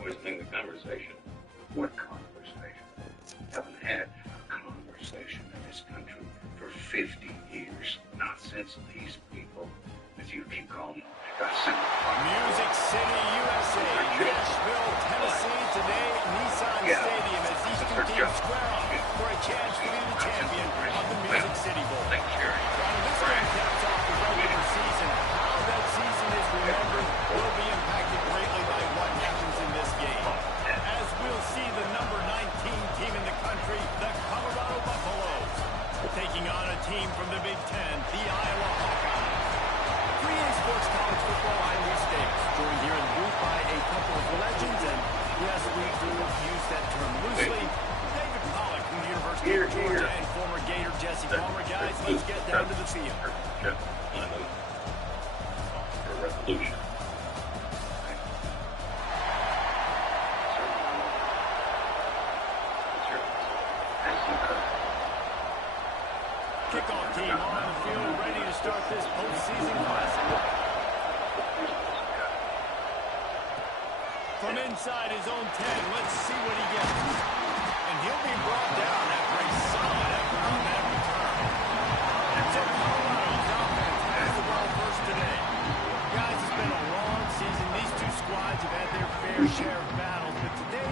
poisoning the conversation. What conversation? Haven't had a conversation in this country for 50 years. Not since these people, as you keep calling them, got sent to Music City, USA, Nashville, Tennessee. Today, Nissan Stadium as these two teams square off for a chance to be the champion of the Music City Bowl. Thanks, Jerry. This game caps off the regular season. How that season is remembered will be impacted greatly by what happens in this game. As we'll see the number 19 team in the country, the Colorado Buffaloes, taking on a team from the Big Ten, the Iowa Hawkeyes. 3A Sports College Football, I'm Leach Davis, joined here in the booth by a couple of legends, and yes, we do use that term loosely. David Pollack from the University of Georgia and former Gator Jesse Palmer. Guys, let's get down to the field. For revolution. Kickoff team on the field, ready to start this postseason classic. From inside his own 10, let's see what he gets. And he'll be brought down after a solid effort on that return. So Colorado's offense has the ball first today. Guys, it's been a long season. These two squads have had their fair share of battles, but today,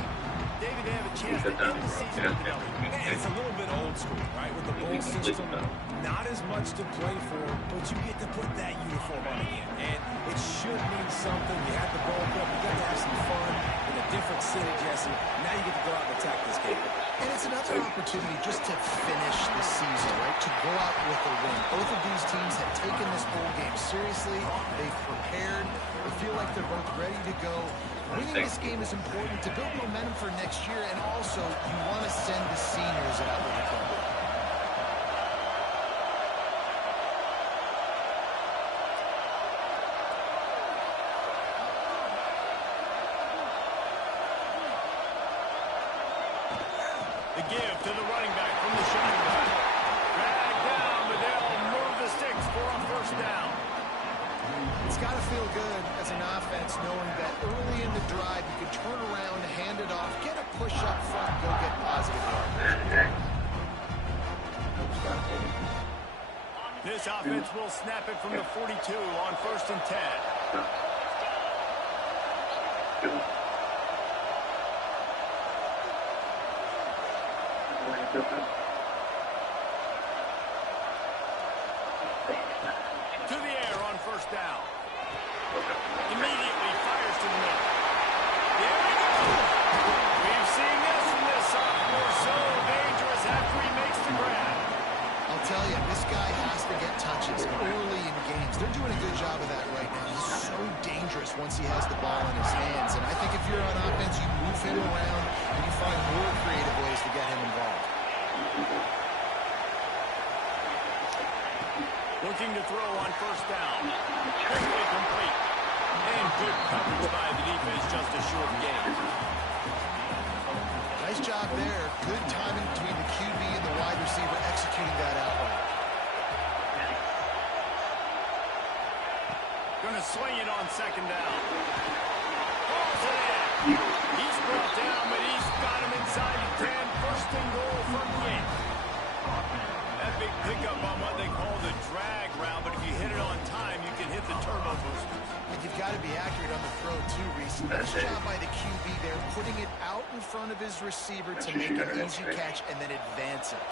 David, they have a chance to end the season with the W. And it's a little bit old school, right? With the bowl system, not as much to play for, but you get to put that uniform on again. And it should mean something. You had the Bowl Cup, you got to have some fun in a different city, Jesse. Now you get to go out and attack this game. And it's another opportunity just to finish the season, right? To go out with a win. Both of these teams have taken this bowl game seriously. They've prepared. They feel like they're both ready to go. Winning this game is important to build momentum for next year, and also you want to send the seniors out with a bump. The give to the running back from the shotgun. Drag down, but they'll move the sticks for a first down. It's got to feel good as an offense knowing that early in the drive you can turn around, hand it off, get a push up front, go get positive yards. This offense will snap it from the 42 on 1st and 10. To the air on 1st down. Immediately fires to the middle. There we go. We've seen this from this sophomore, so dangerous after he makes the grab. I'll tell you, this guy has to get touches early in games. They're doing a good job of that right now. He's so dangerous once he has the ball in his hands. And I think if you're on offense, you move him around and you find more creative ways to get him involved. Looking to throw on 1st down. Quickly complete. And good coverage by the defense, just a short game. Nice job there. Good timing between the QB and the wide receiver executing that outright. Going to swing it on 2nd down. Balls it in. He's brought down, but he's got him inside the 10. 1st and goal from Leach. That big pickup on what they call the drag route, but if you hit it on time, you can hit the turbo boosters. And you've got to be accurate on the throw, too, Reese. Nice job by the QB there, putting it out in front of his receiver to make an easy catch and then advance it.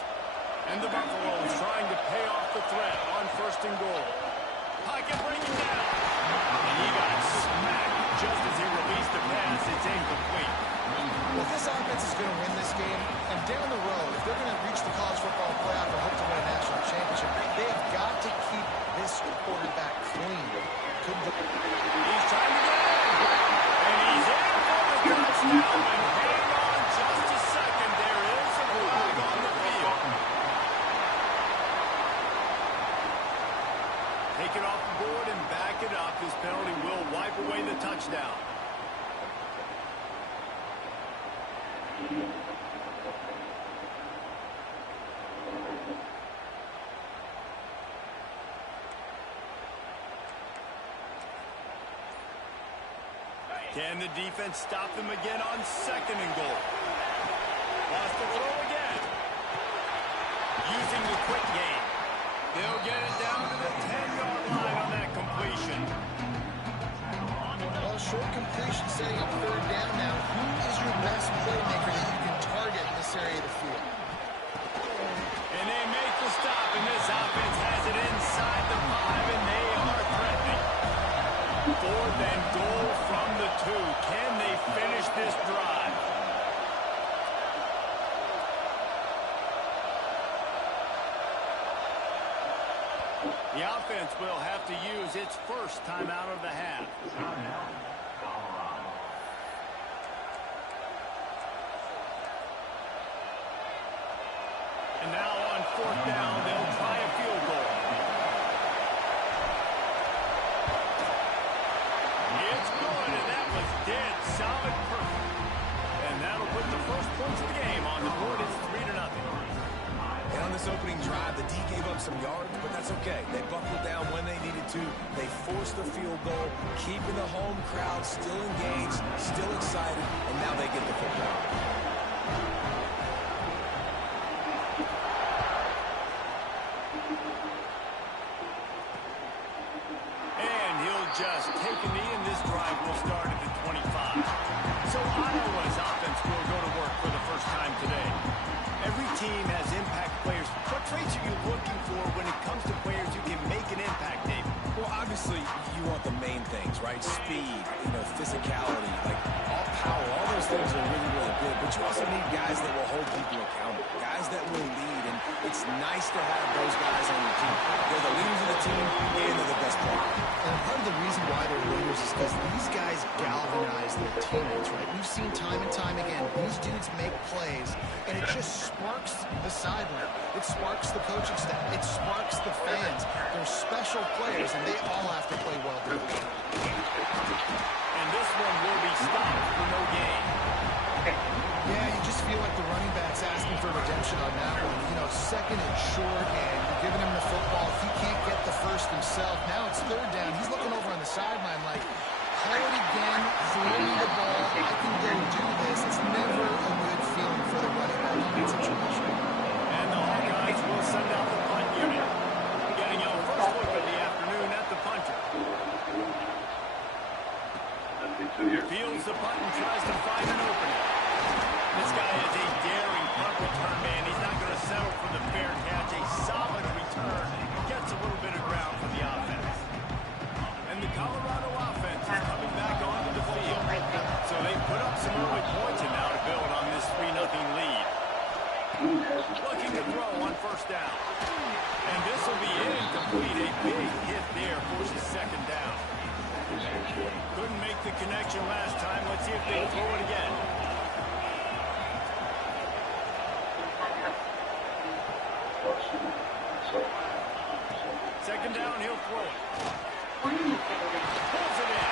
And the Buffaloes trying to pay off the threat on 1st and goal. Pocket breaking down. And he got smacked just as he released the pass. It's incomplete. Well, if this offense is going to win this game, and down the road, if they're going to reach the college football playoff or hope to win a national championship, they've got to keep this quarterback clean. He's trying to get in. And he's in for the touchdown. And hang on just a second. There is a flag on the field. Take it off the board and back it up. This penalty will wipe away the touchdown. Can the defense stop them again on 2nd and goal? Lost the throw again. Using the quick game. They'll get it down to the 10-yard line on that completion. Well, short completion setting up 3rd down now. Who is your best playmaker that you can target in this area of the field? And they make the stop, and this offense has it inside the 5, and they are threatening. 4th and goal from the 2. Can they finish this drive? The offense will have to use its first timeout of the half. And now on 4th down, they'll try a field goal. It's good, and that was dead solid perfect. And that'll put the first points of the game on the board. It's 3-0. And on this opening drive, the D gave up some yards, but that's okay. They buckled down when they needed to. They forced the field goal, keeping the home crowd still engaged, still excited, and now they get the football. And he'll just take a knee, and this drive will start at the 25. So Iowa's offense will go to work for the first time today. Every team has impact players. What traits are you looking for when it comes to players who can make an impact, Dave? Well, obviously, you want the main things, right? Speed, physicality, like all power, all those things are really, really good. But you also need guys that will hold people accountable, guys that will lead. And it's nice to have those guys on your team. They're the leaders of the team, and they're the best players. And part of the reason why they're leaders is because these guys galvanize their teammates, right? We've seen time and time again, these dudes make plays, and it just sparks the sideline. It sparks the coaching staff. It sparks the fans. They're special players, and they all have to play well together. And this one will be stopped for no gain. Yeah, you just feel like the running back's asking for redemption on that one. 2nd and short, and you're giving him the football. He can't get the first himself. Now it's 3rd down. He's looking over on the sideline like, call it again, throw me the ball, I can go do this. It's never a good feeling for the running back in that situation. And the Hawkeyes will send out the punt unit. Getting our first look of the afternoon at the punter. Fields the punt and tries to find an opening. This guy is a daring punt return man. He's not going to settle for the fair catch. A solid return. Gets a little bit of ground for the offense. And the Colorado offense is coming back onto the field. So they put up some early points and now to build on this 3-0 lead. Looking to throw on 1st down. And this will be incomplete. A big hit there forces 2nd down. Couldn't make the connection last time. Let's see if they throw it again. 2nd down, he'll throw it. Pulls it in.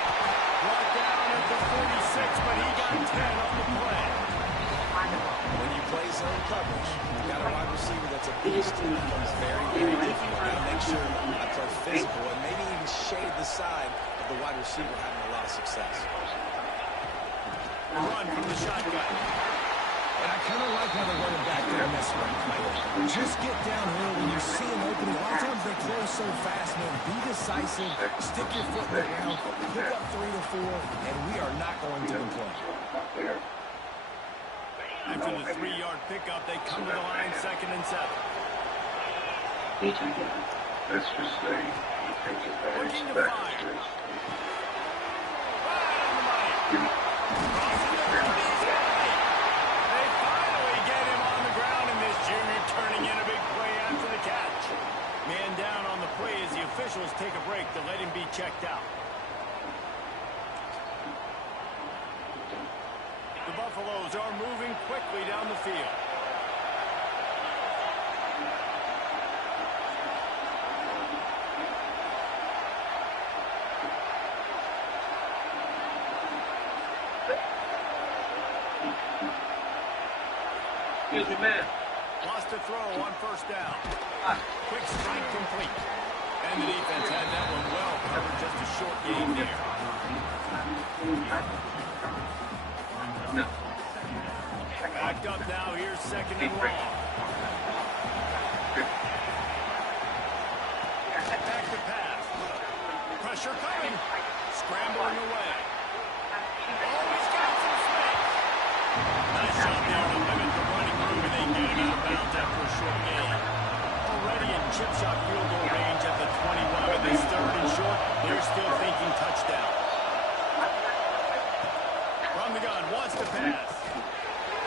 Brought down at the 46, but he got 10 on the play. When you play zone coverage, you've got a wide receiver that's a beast. It becomes very, very difficult. You've got to make sure I play physical and maybe even shade the side of the wide receiver having a lot of success. Run from the shotgun. And I kind of like how they're running back there in this one. Like, just get downhill when you see an opening. A lot of times they close so fast, man. Be decisive. Stick your foot in the ground. Pick up 3 to 4, and we are not going to complain. After the 3-yard pickup, they come to the line 2nd and 7. Let's just say he takes it back. Looking to fire. Right on the money. Crossing the 30's high. They finally get him on the ground, and this junior turning in a big play after the catch. Man down on the play as the officials take a break to let him be checked out. The Buffaloes are moving quickly down the field. Excuse me, man. Lost a throw on 1st down. Quick strike complete. And the defense had that one well covered. Just a short game there. Backed up now. Here's second and long. Back to pass. Pressure coming. Scrambling away. Oh, he's got some space. Nice shot there to limit the running room, and they get him out of bounds after a short gain. Already in chip shot field goal range at the 21, but this third and short, they're still thinking touchdown. From the gun, wants to pass.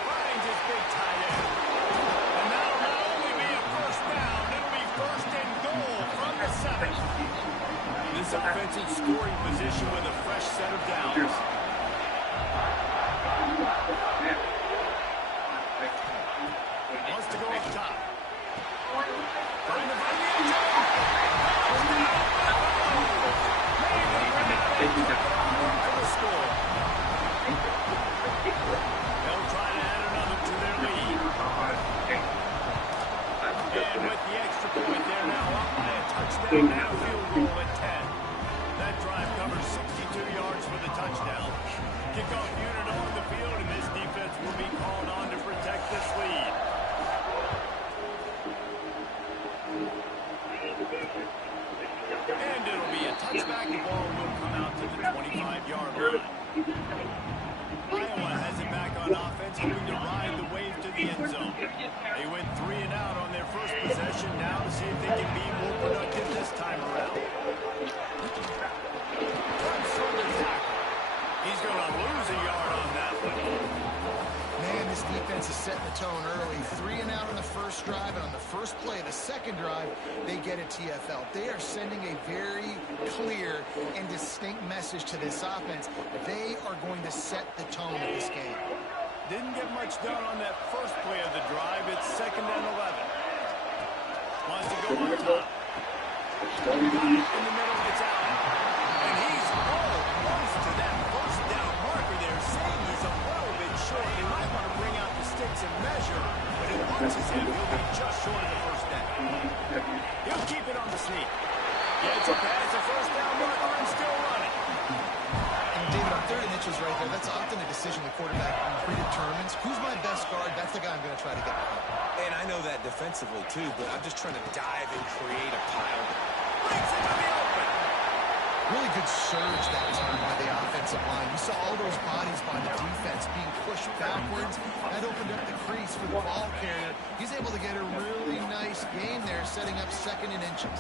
Finds his big tight end. And that'll not only be a first down, it'll be first and goal from the 7. This offensive scoring position with a fresh set of downs. Wants to go up top. Trying to find the end zone. For the score. They'll try to add another to their lead. And with the extra point, they're now up by a touchdown and a field goal at 10. That drive covers 62 yards for the touchdown. Kickoff unit on the field, and this defense will be called on to protect this lead. And it'll be a touchback. The ball will come out to the 25-yard line. Iowa has it back on offense, hoping to ride the wave to the end zone. They went 3 and out on their first possession. Now to see if they can be more productive this time around. He's going to lose a yard on that one. Man, this defense is setting the tone early. 3 and out on the first drive, and on the first play of the second drive, they get a TFL. They are sending a very clear and distinct message to this offense. They are going to set the tone of this game. Didn't get much done on that first play of the drive. It's second and 11. Wants to go on top. Got it in the middle, it's out. And he's close to that first down marker there, saying he's a little bit short. They might want to bring out the sticks and measure, but it looks as if he'll be just short of the first down. He'll keep it on the sneak. Gets a pass, a first down marker, and still running. And David, on 3rd and inches right there, that's often a decision the quarterback predetermines. Who's my best guard? That's the guy I'm going to try to get behind. And I know that defensively, too, but I'm just trying to dive and create a pile. Breaks into the open. Really good surge that time by the offensive line. You saw all those bodies by the defense being pushed backwards. That opened up the crease for the ball carrier. He's able to get a really nice game there, setting up 2nd and inches.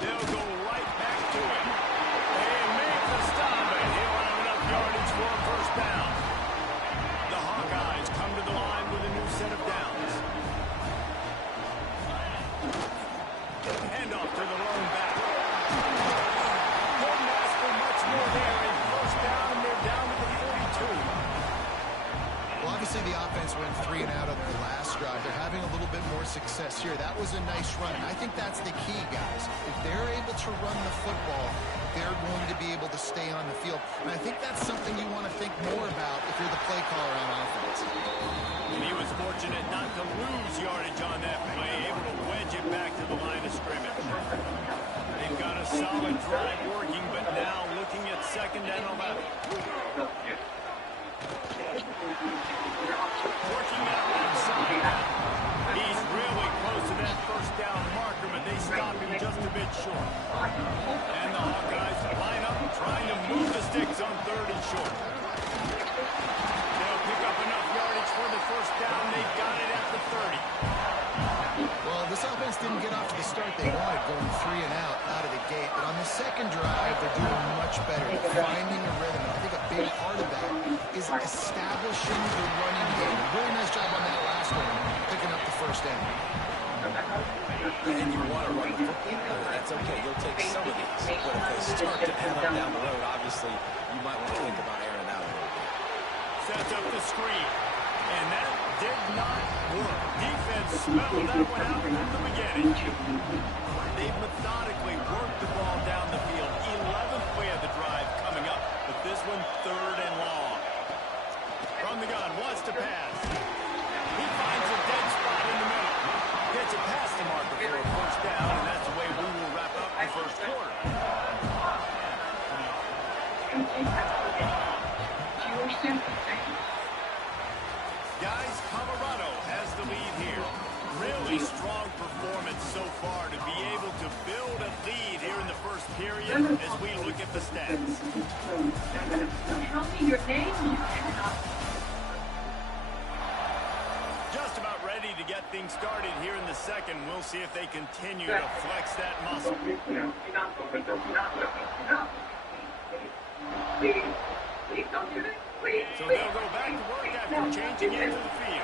They'll go right back to it. And make the stop, and he'll have enough yardage for a first down. The Hawkeyes come to the line with a new set of downs. Hand off to the lone back. Couldn't ask for much more there. A first down, and they're down to the 42. Well, obviously the offense went 3 and out on their last drive. They're having a little bit more success here. That was a nice run, and I think that's the key, guys. If they're able to run the football, they're going to be able to stay on the field. And I think that's something you want to think more about if you're the play caller on offense. And he was fortunate not to lose yardage on that play, able to wedge it back to the line of scrimmage. They've got a solid drive working, but now looking at 2nd and 11. Working that left side. He's really close to that first down marker, but they stop him just a bit short. And the Hawkeyes line up trying to move the sticks on 3rd and short. They'll pick up enough yardage for the first down. They got it at the 30. Well, this offense didn't get off to the start they wanted, going 3 and out of the gate. But on the second drive, they're doing much better. They're finding a rhythm. And I think a big part of that is establishing the running game. A really nice job on that last one, picking up the first down. And you want to run the football. That's okay. You'll take some of these. But if they start to add up down the road, obviously, you might want to think about airing it out a little bit. Sets up the screen. And that did not work. Defense smelled that one out from the beginning. They've methodically worked the ball down the field. 11th play of the drive coming up, but this one 3rd and long. From the gun, wants to pass. He finds a dead spot in the middle. Guys, Colorado has the lead here. Really strong performance so far to be able to build a lead here in the first period as we look at the stats. Tell me your name. Just about ready to get things started here in the second. We'll see if they continue to flex that muscle. So they'll go back to work after changing into the field.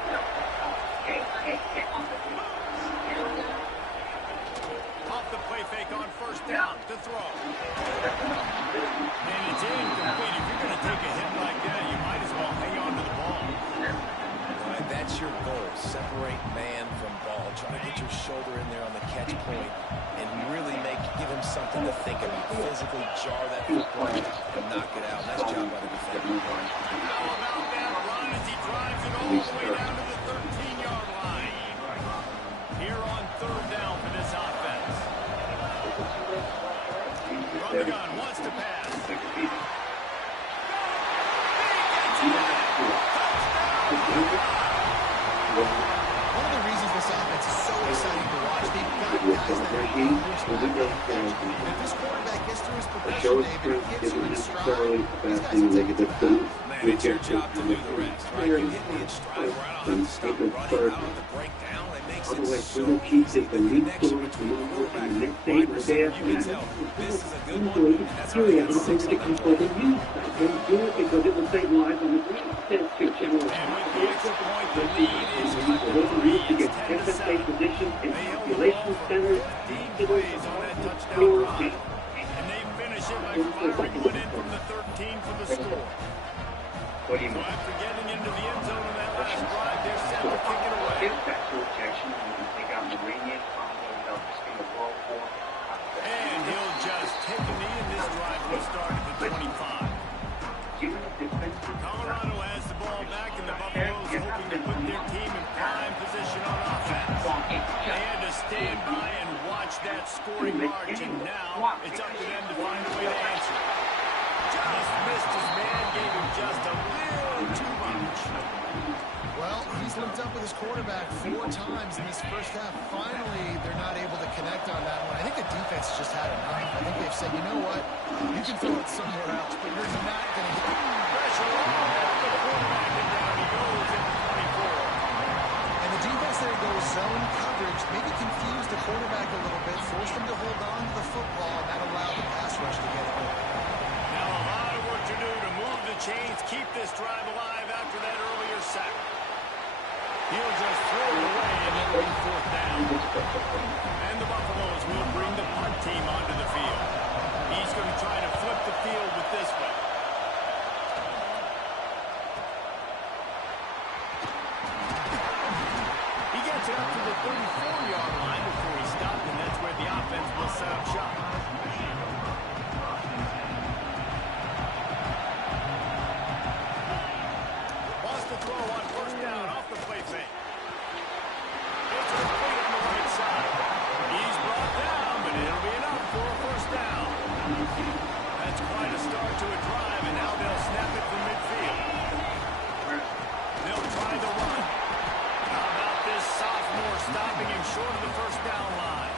Off the play fake on first down to throw. And it's incomplete. If you're going to take a hit like that, you might as well hang on to the ball. Right, that's your goal. Separate man from ball. Try to get your shoulder in there on the catch point and really give him something to think about. Physically jar that football and knock it out. Nice job by the defender. How about that run as he drives it all the way down to the 13-yard line? Here on third down for this offense. From the gun, wants to pass. One of the reasons this offense is so exciting to watch, they've got guys that are dangerous to the catch. If this quarterback gets through his progression, David, hits you in stride, these guys will take it. Man, it's your job to do the rest, right? You hit me in stride where I don't have to stop running, I don't have to break down. It makes it so easy. The connection between the quarterback and the receiver, you can tell this is a good one. That's how they get six down. And with the extra point, the lead is cut to 3. It's 10-7. They held the ball for 15 plays on that touchdown drive. And they finish it by firing one in from the 13 for the score. So after getting into the end zone on that last drive, they're set to kick it away. And he'll just take a knee, and this drive will start at the 25. Colorado has the ball back, and the Buffaloes hoping to put their team in prime position on offense. They had to stand by and watch that scoring march, and now it's up to them to find a way to answer it. Just missed his man, gave him just a little too much. Well, he's linked up with his quarterback 4 times in this first half. Finally, they're not able to connect on that one. I think the defense just had enough. I think they've said, you know what, you can throw it somewhere else, but you're not going to get Pressure on the quarterback, and down he goes at the 24. And the defense there goes zone coverage, maybe confused the quarterback a little bit, forced him to hold on to the football, and that allowed the pass rush to get home. Now a lot of work to do to move the chains, keep this drive alive after that earlier sack. He'll just throw it away and then bring fourth down. And the Buffaloes will bring the punt team onto the field. He's going to try to flip the field with this one. He gets it up to the 34-yard line before he stopped, and that's where the offense will set up shop. Wants to throw on first down off the play fake. It's complete on the right side. He's brought down, but it'll be enough for a first down. That's quite a start to a drive, and now they'll snap it from midfield. They'll try the run. How about this sophomore stopping him short of the first down line?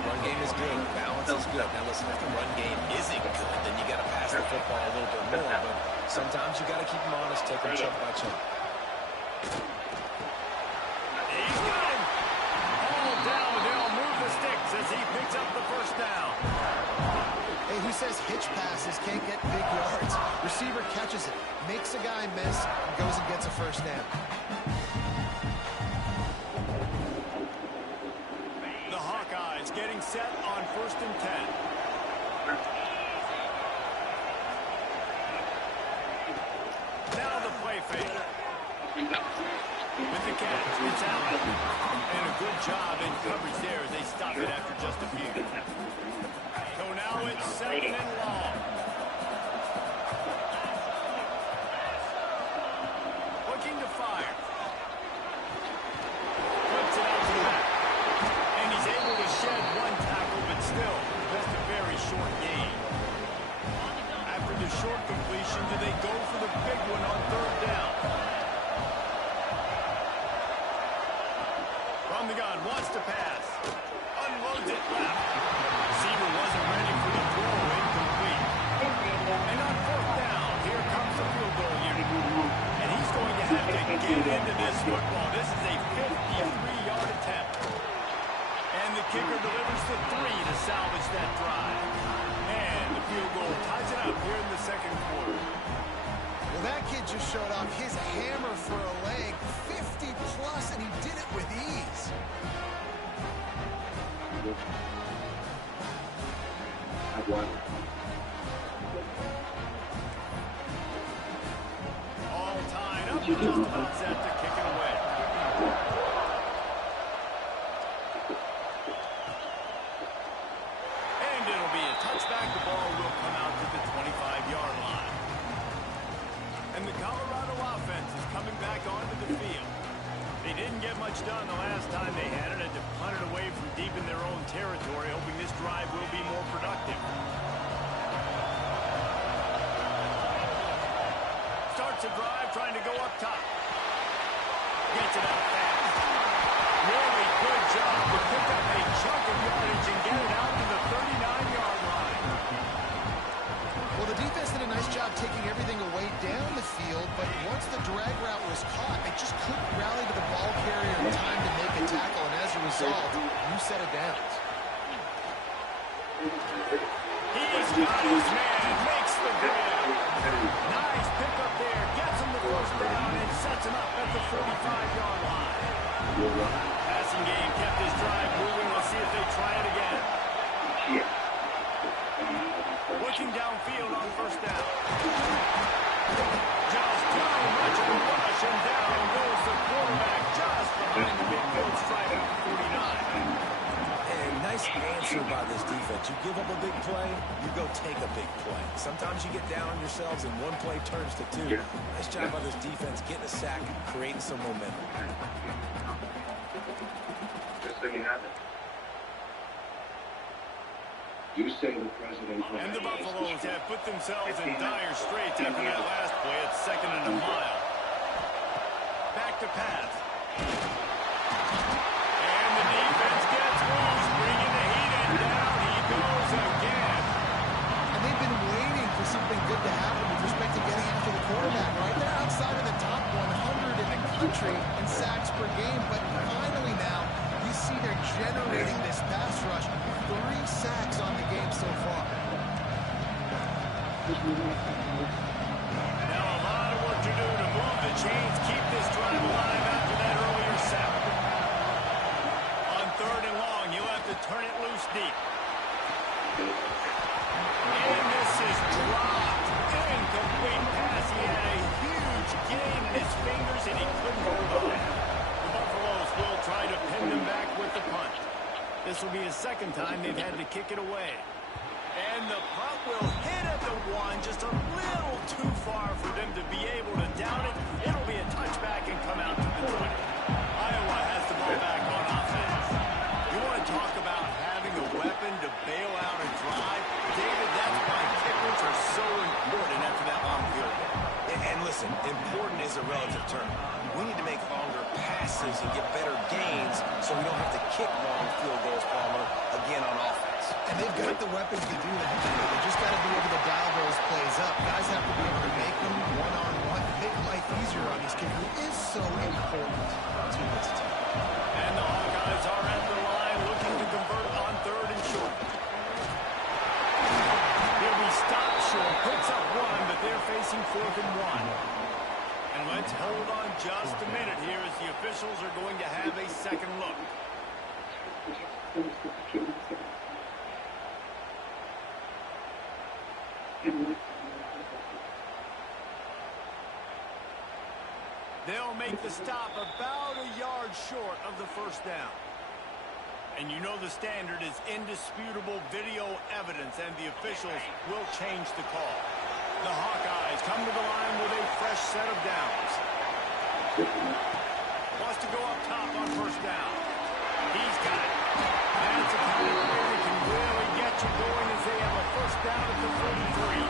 Run game is good. Balance is good. Now listen, if the run game isn't good, then you got to pass the football a little bit more. But sometimes you got to keep them honest, take them chunk by chunk. He's got him. All down, but they'll move the sticks as he picks up the first down. Hey, who says hitch passes can't get big yards? Receiver catches it, makes a guy miss, and goes and gets a first down. The Hawkeyes getting set on 1st and 10. Now the play fake. With the catch, it's out. And a good job in coverage there as they stop it after just a few. So now it's 2nd and long. Looking to fire. Flips it out to the back. And he's able to shed one tackle, but still just a very short gain. After short completion. Do they go for the big one on third down? From the gun, wants to pass. Unloads it left. Receiver wasn't ready for the throw. Incomplete. And on fourth down, here comes the field goal unit. And he's going to have to get into this football. This is a 53-yard attempt. And the kicker delivers the 3 to salvage that drive. And the field goal ties it up here in the second quarter. Well, that kid just showed off his hammer for a leg, 50-plus, and he did it with ease. All tied up, just about set to kick it away. And it'll be a touchback. The ball will come out to the 25-yard line. And the Colorado offense is coming back onto the field. They didn't get much done the last time they had it. Had to punt it away from deep in their own territory, hoping this drive will be more productive. Starts a drive, trying to go up top. Gets it out fast. Really good job to pick up a chunk of yardage and get it out to the 39-yard line. Well, the defense did a nice job taking everything away down the field, but once the drag route was caught, they just couldn't rally to the ball carrier in time to make a tackle, and as a result, new set of downs. He's got his man, makes the grab. Nice pickup there, gets him the first down and sets him up at the 45-yard line. Passing game kept his drive moving. Let's see if they try it again. Looking downfield on first down. Just too much of a rush, and down goes the quarterback just behind the midfield stripe at the 49. And nice answer by this defense. You give up a big play, you go take a big play. Sometimes you get down on yourselves and one play turns to 2. Nice job by this defense getting a sack, creating some momentum. Just so you have it. You say the president... And the Buffaloes have put themselves in dire straits after that last play at 2nd and a mile. Back to pass. And the defense gets loose, bringing the heat, and down he goes again. And they've been waiting for something good to happen with respect to getting after the quarterback, right? They're outside of the top 100 in the country in sacks per game, but finally now you see they're generating this pass rush. 3 sacks on the game so far. Now a lot of work to do to move the chains, keep this drive alive after that earlier sack. On 3rd and long, you'll have to turn it loose deep. And this is dropped. Incomplete pass. He had a huge gain in his fingers, and he couldn't hold on. The Buffaloes will try to pin them back with the punt. This will be the 2nd time they've had to kick it away. And the punt will hit at the 1, just a little too far for them to be able to down it. It'll be a touchback and come out to the 20. Iowa has the ball back on offense. You want to talk about having a weapon to bail out a drive? David, that's why kickers are so important after that long field goal. And listen, important is a relative term. We need to make longer passes and get better gains so we don't have to kick long field goals, Palmer, again on offense. And they've got the weapons to do that. They just got to be able to dial those plays up. Guys have to be able to make them one-on-one, make life easier on these kickers. It is so important to this team. And the Hawkeyes are at the line looking to convert on 3rd and short. He'll be stopped short, puts up 1, but they're facing 4th and 1. And let's hold on just a minute here as the officials are going to have a second look. They'll make the stop about a yard short of the first down. And you know the standard is indisputable video evidence, and the officials will change the call. The Hawkeyes come to the line with a fresh set of downs. Wants to go up top on first down. He's got it. That's a kind of play that can really get you going as they have a first down at the 43.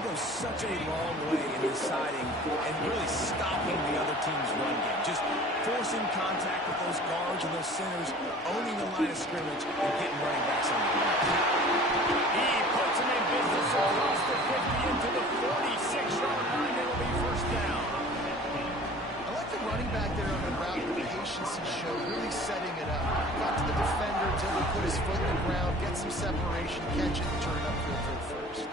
can go such a long way in deciding and really stopping the other team's run game. Just forcing contact with those guards and those centers, owning the line of scrimmage, and getting running backs on the ground. He puts him in business across the 50 into the 46-yard line. It'll be first down. I like the running back there on the route, the patience he showed, really setting it up. Got to the defender until he put his foot in the ground, get some separation, catch it, and turn upfield for the first.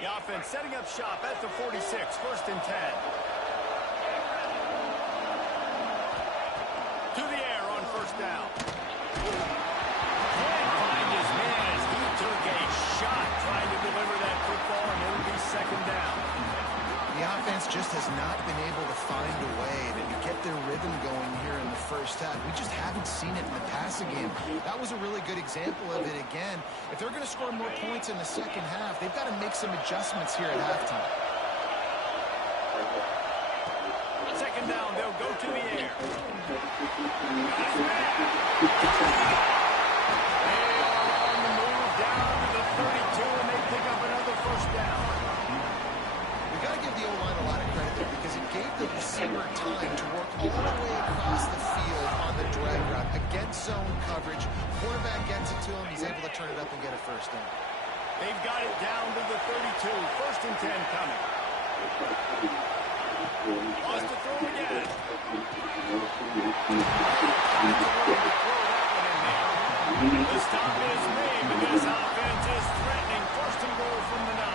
The offense setting up shop at the 46, first and 10. To the air on first down. Can't find his man as he took a shot trying to deliver that football, and it'll be second down. The offense just has not been able to find a way to get their rhythm going here in the first half. We just haven't seen it in the passing game. That was a really good example of it again. If they're going to score more points in the second half, they've got to make some adjustments here at halftime. Second down, they'll go to the air. They are on the move down to the 32, and they pick up another first down. We've got to give the O-line a lot of credit there because it gave the receiver time to work all the way across the field on the drag route against zone coverage. Quarterback gets it to him. He's able to turn it up and get a first down. They've got it down to the 32. First and 10 coming. Wants to throw again. The stop is made, but this offense is threatening. First and goal from the 9.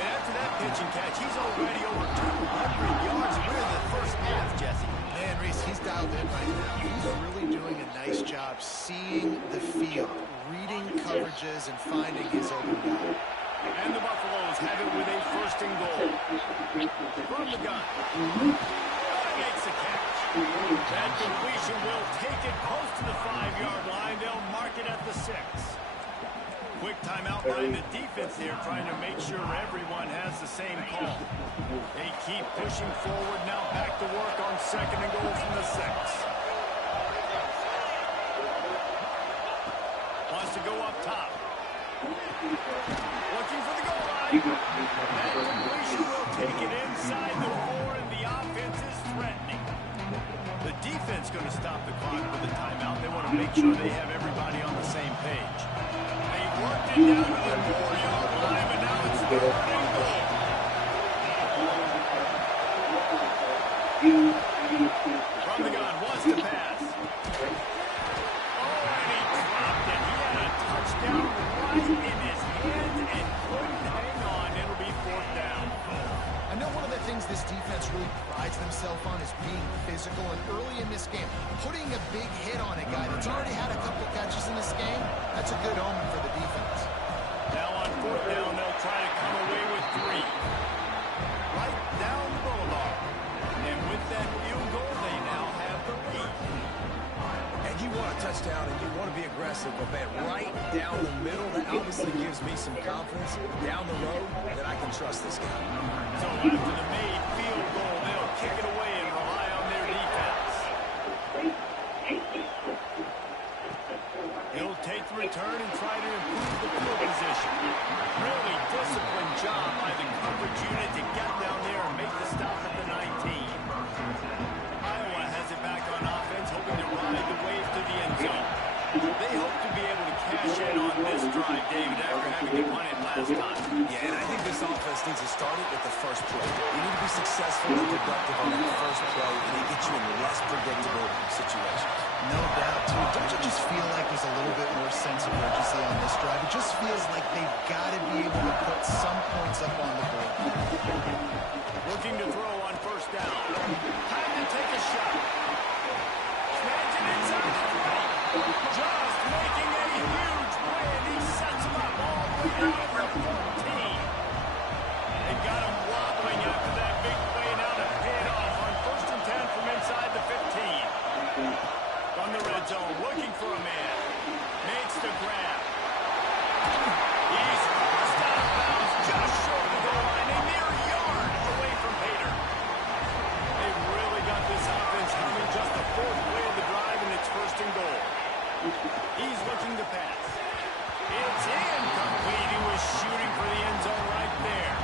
And after that pitch and catch, he's already over 200 yards. We're in the first half, Jesse. Man, Reese, he's dialed in right now. He's really doing a nice job seeing the field, reading coverages, and finding his open guy. And the Buffaloes have it with a first and goal. From the gun. Makes the catch. That completion will take it close to the 5-yard line. They'll mark it at the 6. Quick timeout by the defense there, trying to make sure everyone has the same call. They keep pushing forward. Now back to work on second and goal from the 6. Wants to go up top. Looking for the goal line. That completion will take it inside the 4, and the offense is threatening. The defense going to stop the clock with a timeout. They want to make sure they have everybody on the same page. They worked it down to the 4-yard line, but now it's third and goal. From the gun, wants to pass. Oh, and he dropped it. He had a touchdown right in his hands and couldn't hang on. It'll be fourth down. I know one of the things this defense really prides themselves on is being physical, and early in this game, putting a big hit on a guy that's already had a couple catches in this game, that's a good omen for the defense. Now on fourth down, they'll try to come away with 3. Right down the boulevard. And with that field goal, they now have the lead. And you want a touchdown and you want to be aggressive, but man, right down the middle, that obviously gives me some confidence down the road that I can trust this guy. So after the made field goal, they'll kick it away and rely on their defense. He'll take the return and try to improve the field position. Really disciplined job by the coverage unit to get down there and make the stop at the 19. Iowa has it back on offense, hoping to ride the wave to the end zone. They hope to be able to cash in on this drive, David, after having to punt it last time. Yeah, and I think this offense needs to start it with the first play. You need to be successful and productive on that first play, and it gets you in less predictable situations. No doubt, too. Don't you just feel like there's a little bit more sense of urgency on this drive? It just feels like they've got to be able to put some points up on the board. Looking to throw on first down. Time to take a shot. Snatch it inside the 20. Just making a huge play, and he sets him up all the way down to the 14. They got him wobbling after that big play. Now to pay it off on first and 10 from inside the 15. From the red zone, looking for a man. Makes the grab. He's forced out of bounds just short of the goal line. A mere yard. He's looking to pass. It's incomplete. He was shooting for the end zone right there.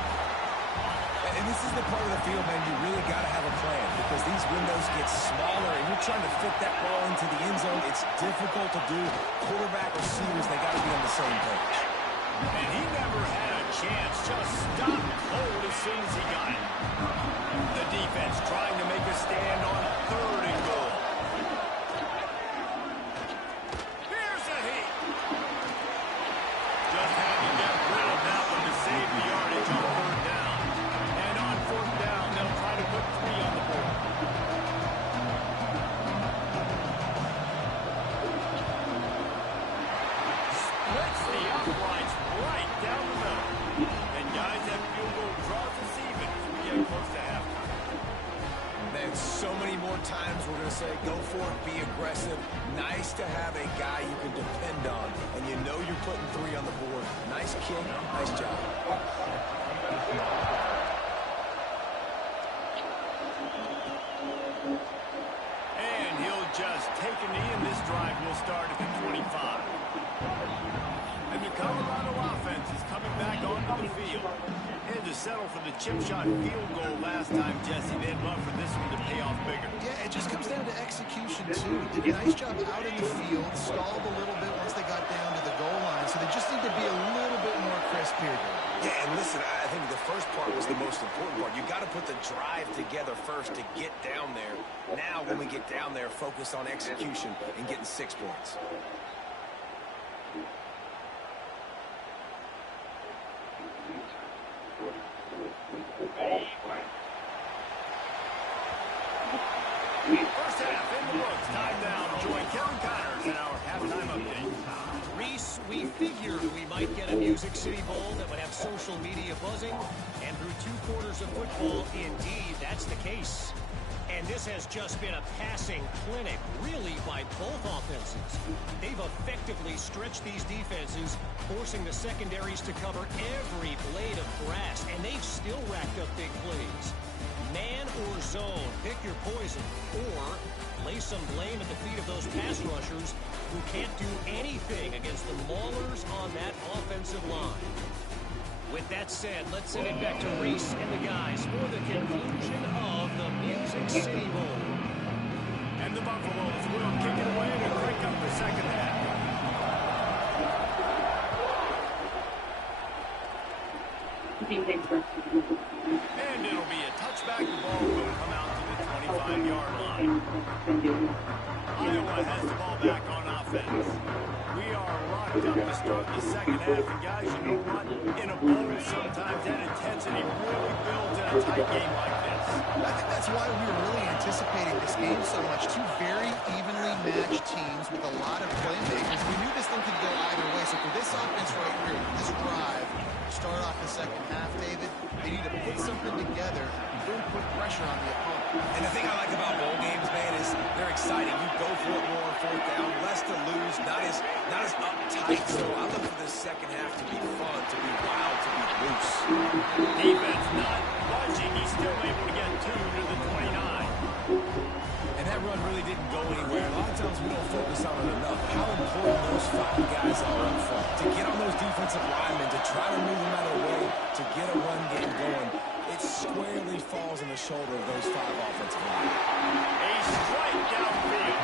And this is the part of the field, man, you really got to have a plan because these windows get smaller and you're trying to fit that ball into the end zone. It's difficult to do. Quarterback, receivers, they got to be on the same page. And he never had a chance. Just stopped cold as soon as he got it. The defense trying to make a stand on 3rd and goal. Here's a heat. Just had to get rid of that one to save the yardage on 3rd down. And on 4th down, they'll try to put 3 on the board. Splits the uprights right down the middle. And guys, that field goal draws us even as we get close to halftime. Man, so many more times we're going to say, go for it, be aggressive. Nice to have a guy you can depend on, and you know you're putting 3 on the board. Nice kick, nice job. And he'll just take a knee, and this drive will start at the 25. And the Colorado offense is coming back onto the field. Had to settle for the chip shot field goal last time, Jesse. They'd love for this one to pay off bigger. Yeah, it just comes down to execution, too. Did a nice job out in the field, stalled a little bit once they got down to the goal line, so they just need to be a little bit more crisp here. Yeah, and listen, I think the first part was the most important part. You got to put the drive together first to get down there. Now, when we get down there, focus on execution and getting 6 points. First half in the books. Time now. Join Kevin Connors in our halftime update. Reese, we figured we might get a Music City Bowl that would have social media buzzing, and through 2 quarters of football, indeed, that's the case. And this has just been a passing clinic, really, by both offenses. They've effectively stretched these defenses, forcing the secondaries to cover every blade of grass, and they've still racked up big plays. Man or zone, pick your poison, or lay some blame at the feet of those pass rushers who can't do anything against the maulers on that offensive line. With that said, let's send it back to Reese and the guys for the conclusion of the Music City Bowl. And the Buffaloes will kick it away to crank up the second half. And it'll be a touchback. The ball will come out to the 25-yard line. Iowa has the ball back on offense. We are locked up to start the second half. And guys, you know what? In a bowl, sometimes that intensity really builds in a tight game like this. I think that's why we were really anticipating this game so much. 2 very evenly matched teams with a lot of playmakers. We knew this thing could go either way. So for this offense right here, this drive, start off the second half, David, they need to put something together and really put pressure on the opponent. And the thing I like about bowl games, man, is they're exciting. You go for it more on 4th down, less to lose, not as uptight. So I look for this second half to be fun, to be wild, to be loose. Defense not budging. He's still able to get 2 to the 29. And that run really didn't go anywhere. A lot of times we don't focus on it enough. How important those 5 guys are up front. To get on those defensive linemen, to try to move them out of the way, to get a run game going, it squarely falls on the shoulder of those 5 offensive linemen. A strike downfield.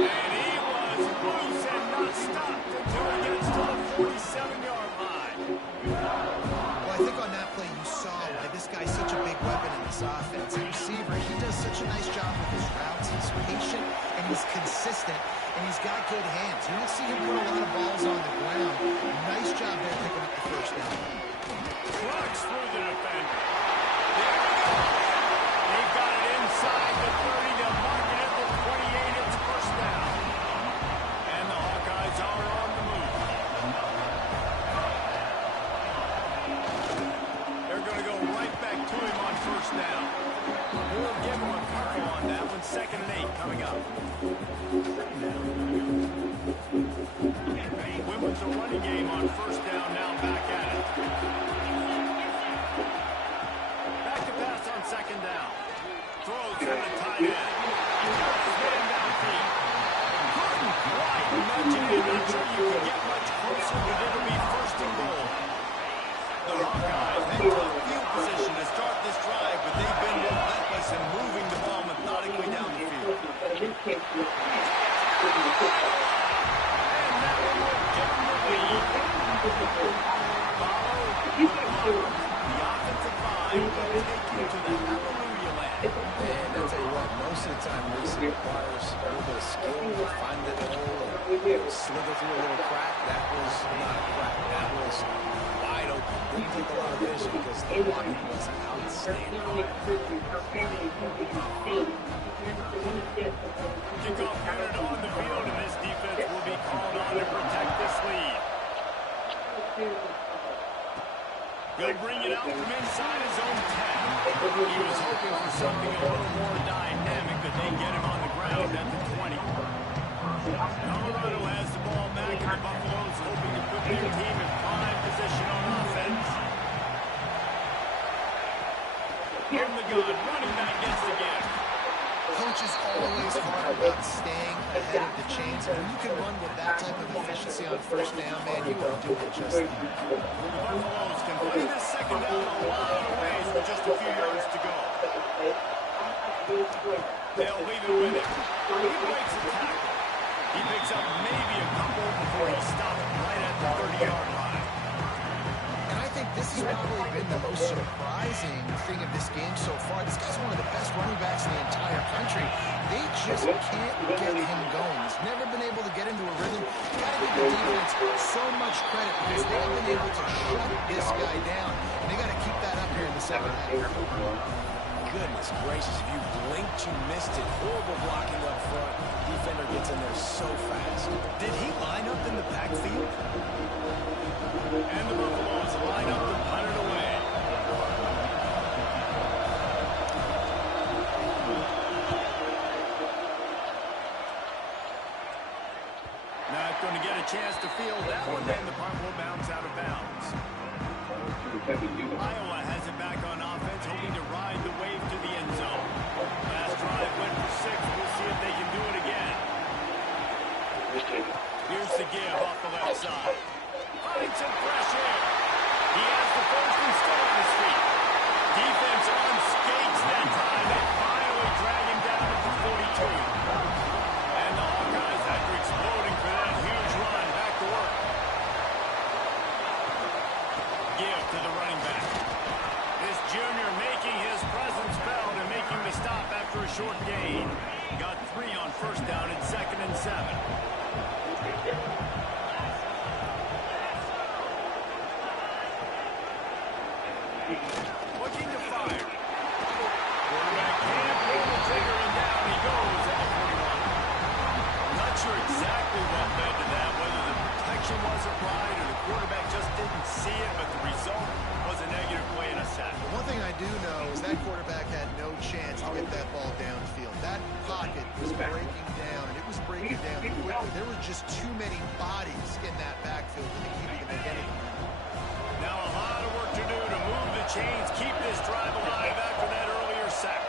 And he was loose and not stopped until he gets to the 47-yard line. Well, I think on that play you saw why this guy's such a big weapon in this offense. The receiver, he does such a nice job with his routes. He's patient and he's consistent, and he's got good hands. You don't see him put a lot of balls on the ground. Nice job there picking up the first down. Trucks through the defender. There we go. They've got it inside the 30. They'll mark it at the 28. It's first down. And the Hawkeyes are on the move. They're going to go right back to him on first down. We'll give him a couple on that one. 2nd and 8 coming up. Win with the running game on first down, now back at it. I'm not sure you can get much closer, but it'll be first and goal. The Hawkeyes had tough field position to start this drive, but they've been relentless in moving the ball methodically down the field. And that one will give them the lead. Follow the offensive line will take you to the hallelujah land. And I'll tell you what, most of the time, Reese, it requires a little bit of skill to find that hole and slither through a little crack. That was not a crack. That was wide open. Didn't take a lot of vision because the blocking was outstanding. Kickoff unit on the field, and this defense will be called on to protect this lead. He'll bring it out from inside his own 10. He was hoping for something a little more dynamic, but they get him on the ground at the 20. Colorado has the ball back, and the Buffaloes hoping to put their team in prime position on offense. From the gun, running back gets the gift. Coach is always hard about staying ahead of the chains. When you can run with that type of efficiency on first down, man, you are doing just that. The Buffaloes can play this second down a lot of ways with just a few yards to go. They'll leave it with him. He breaks a tackle. He picks up maybe a couple before he stops right at the 30-yard line. And I think this has probably been the most surprising thing of this game so far. This guy's one of the best running backs in the entire country. They just can't get him going. He's never been able to get into a rhythm. Got to give the defense so much credit because they have been able to shut this guy down. And they got to keep that up here in the second half. Goodness gracious, if you blinked, you missed it. Horrible blocking up front. Defender gets in there so fast. Did he line up in the backfield? And the Buffaloes line up to punt it away. Not going to get a chance to field that one, then the punt will bounce out of bounds. Iowa has it back on offense, hoping to ride the wave to the end zone. Last drive went for 6. We'll see if they can do it again. Here's the give off the left side. Finds some fresh air. He has the first and still on his feet. Defense on skates that time. They finally drag him down at the 42. And the Hawkeyes, after exploding for that huge run, back to work. Give to the running back. This junior making his presence felt and making the stop after a short gain. Got 3 on first down and 2nd and 7. Looking to fire. Quarterback can't pull the trigger, and down he goes at the 41. Not sure exactly what led to that, whether the protection wasn't right or the quarterback just didn't see it, but the result was a negative play and a sack. One thing I do know is that quarterback had no chance to get that ball downfield. That pocket was breaking down, and it was breaking down quickly. There were just too many bodies in that backfield for the QB to make anything. Now a lot of work to do to move the chains, keep this drive alive after that earlier sack.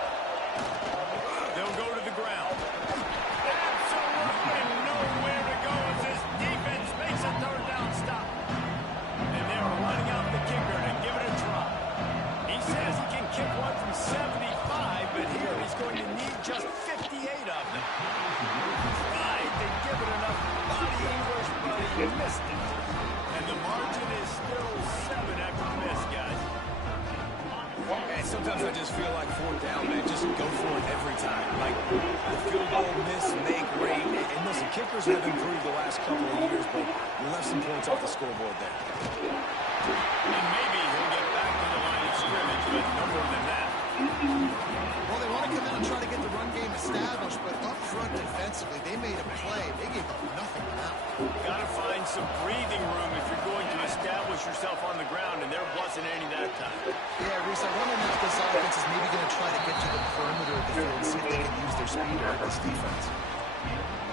They'll go to the ground. Absolutely nowhere to go as this defense makes a third down stop. And they're running out the kicker to give it a try. He says he can kick one from 75, but here he's going to need just 58 of them. Tried to give it enough body English, but he missed it. And the margin is still 7 after the miss, guys. And sometimes I just feel like 4th down, man. Just go for it every time. Like the field goal miss, make, rate. And listen, kickers have improved the last couple of years, but we left some points off the scoreboard there. And maybe he'll get back to the line of scrimmage, but no more than that. Well, they want to come out and try to get the run game established, but up front defensively, they made a play. They gave up nothing on that. Got to find some breathing room if you're going to establish yourself on the ground, and there wasn't any that time. Yeah, Reese, I wonder now if this offense is maybe going to try to get to the perimeter of the field and see if they can use their speed to hurt this defense.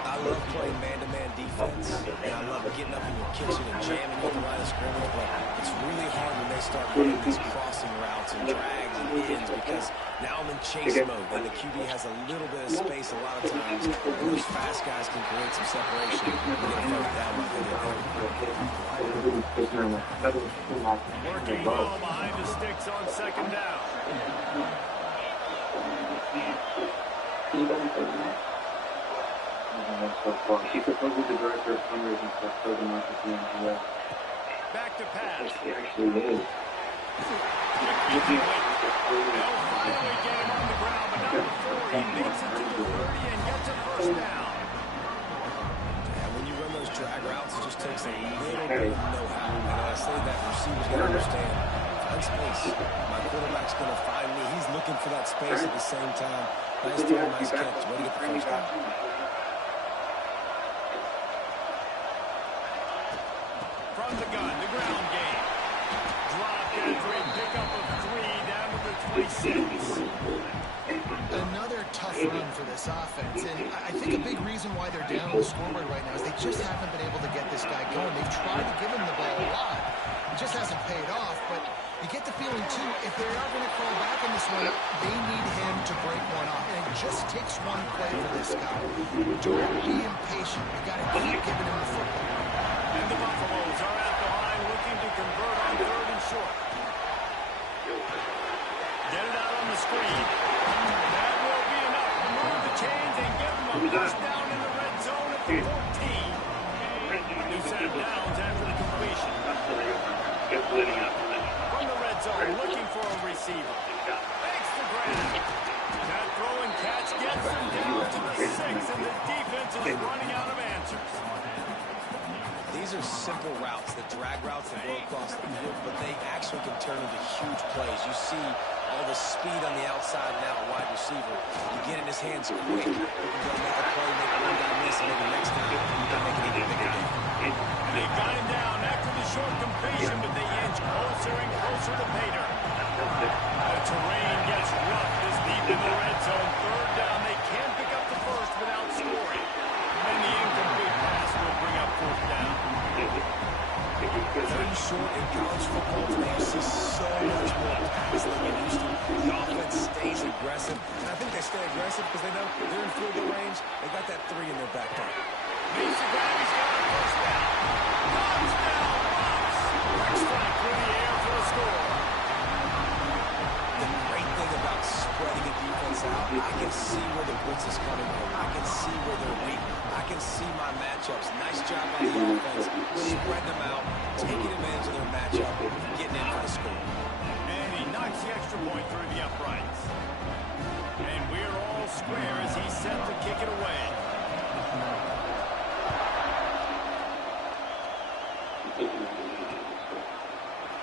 I love playing man-to-man defense, and I love getting up in your kitchen and jamming at the line of scrimmage, but it's really hard when they start running these crossing routes and drags it ends because now I'm in chase mode, and the QB has a little bit of space a lot of times, and those fast guys can create some separation and get a first down like they did there. Working well behind the sticks on second down. She's supposedly the director of fundraising for Southern Marketing in the U.S. Back to pass. She actually is. They'll finally get him on the ground, but not before he makes it to the 30 and gets a first down. Yeah, when you run those drag routes, it just takes a little bit of know-how. And I say that receivers got to understand. Find space. My quarterback's going to find me. He's looking for that space at the same time. Nice throw, nice catch. Way to get the first down. From the gun, the ground game. Dropped after a pickup of 3 down to the 26. Another tough run for this offense, and I think a big reason why they're down on the scoreboard right now is they just haven't been able to get this guy going. They've tried to give him the ball a lot. It just hasn't paid off, but you get the feeling, too, if they are going to crawl back in this one, they need him to break one off, and it just takes one play for this guy. Don't be impatient. You got to keep giving him the football. And the Buffaloes are at the line looking to convert on 3rd and short. Get it out on the screen. That will be enough to move the chains and get them a first down in the red zone at the 14. New set of downs after the completion. From the red zone, looking for a receiver. Makes the grab. That throw and catch gets them down to the 6, and the defense is running out of answers. These are simple routes, the drag routes that go across the field, but they actually can turn into huge plays. You see all the speed on the outside now, wide receiver. You get in his hands quick. You can go make a play, make one guy miss, and maybe next time you can make an even bigger game. And they got him down after the short completion, but they inch closer and closer to Pater. The terrain gets rough this deep in the red zone. 3rd down, they can't pick up the first without scoring. And the incomplete pass will bring up 4th down. Very short in college football today. You see so much more pass than you used to. The offense stays aggressive, and I think they stay aggressive because they know they're in field goal range. They got that 3 in their back pocket. Makes the grab, he's got a first down. Touchdown, Bucks! Strike through the air for the score. The great thing about spreading a defense out, I can see where the blitz is coming from. I can see where they're weak. I can see my matchups. Nice job by the offense. Spread them out, taking advantage of their matchup, getting in for the score. And he knocks the extra point through the uprights. And we're all square as he's set to kick it away.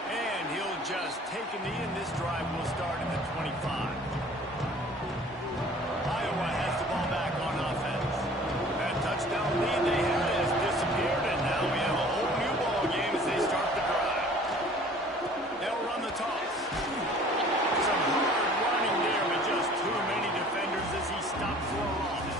And he'll just take a knee, and this drive will start at the 25. Iowa has the ball back on offense. That touchdown lead they had has disappeared, and now we have a whole new ball game as they start the drive. They'll run the toss. Some hard running there, but just too many defenders as he stops for a loss.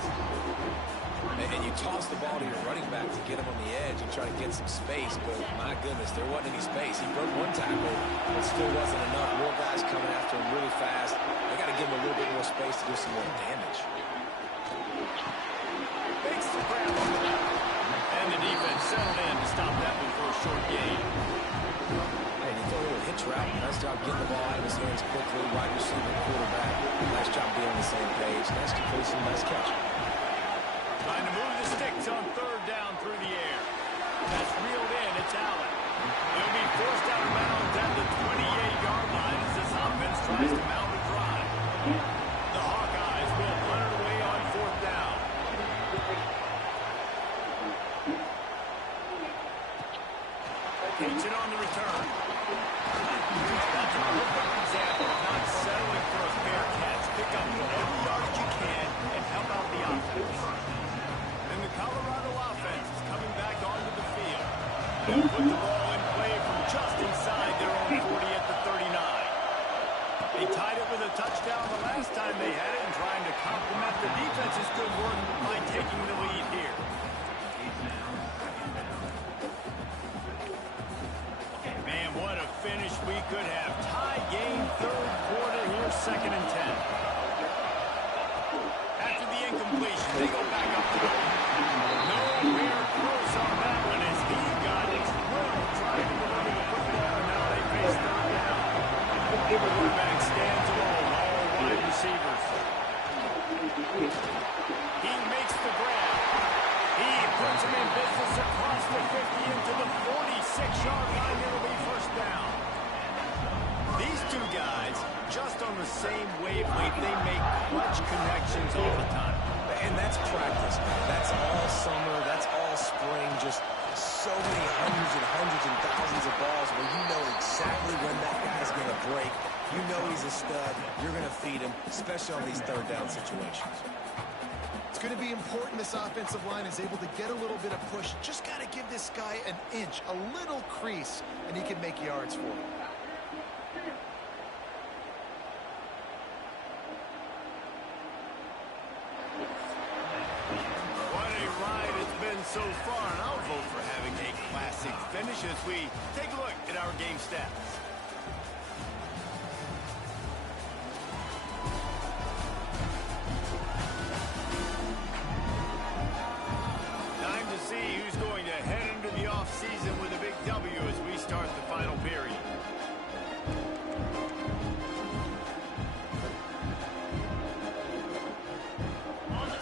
And you toss the ball to your running back to get him on the edge and try to get some space, but my goodness, there wasn't any space. He broke one tackle, but still wasn't enough. More guys coming after him really fast. They got to give him a little bit more space to do some more damage. Makes the grab on the back. And the defense settled in to stop that one for a short gain. Hey, he threw a little hitch route. Nice job getting the ball out of his hands quickly. Wide receiver, quarterback. Nice job being on the same page. Nice completion, nice catch. Trying to move the sticks on 3rd down through the air. That's reeled in. It's Allen. They'll be forced out of bounds at the 28-yard line as this offense tries to mount a drive. The Hawkeyes will punt it away on 4th down. Takes it on the return. That's a perfect example of not settling for a fair catch. Pick up every yardage you can and help out the offense. And the Colorado offense is coming back onto the field. They'll put the ball in play from just inside their own 40 at the 39. They tied it with a touchdown the last time they had it and trying to complement the defense's good work by taking the lead here. Man, what a finish we could have. Tie game, 3rd quarter their 2nd and 10. After the incompletion, they go back up to it. Nowhere close on that one as he got drilled trying to deliver the football, and now they face 3rd down. The quarterback stands alone, all wide receivers. He makes the grab. He puts him in business across the 50 into the 46-yard line. It'll be 1st down. These two guys, just on the same wavelength, they make clutch connections all the time. And that's practice. That's all summer. That's all spring. Just so many hundreds and thousands of balls where you know exactly when that guy's going to break. You know he's a stud. You're going to feed him, especially on these 3rd down situations. It's going to be important this offensive line is able to get a little bit of push. Just got to give this guy an inch, a little crease, and he can make yards for him. What a ride it's been so far, and I'll vote for having a classic finish as we take a look at our game stats. Time to see who's going to head into the offseason with a big W as we start the final period.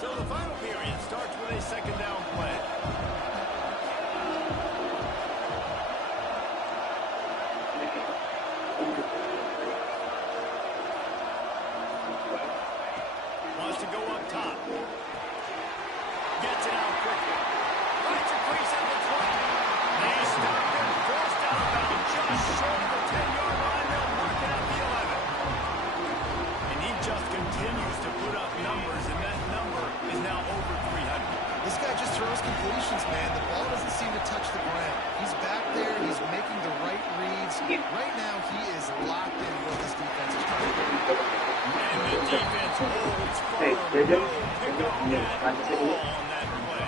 So the final period starts with a 2nd down play. Wants to go up top. Gets it out quickly. Finds a crease at the 20. They stopped him, forced out of bounds, just short of the 10-yard line. They'll mark it at the 11. And he just continues to put up numbers, and that number is now over 300. This guy just throws completions, man. The ball doesn't seem to touch the ground. He's back there. He's making the right reads. Right now, he is locked in what this defense is trying to do. And the defense holds firm. No pick up at all on that play.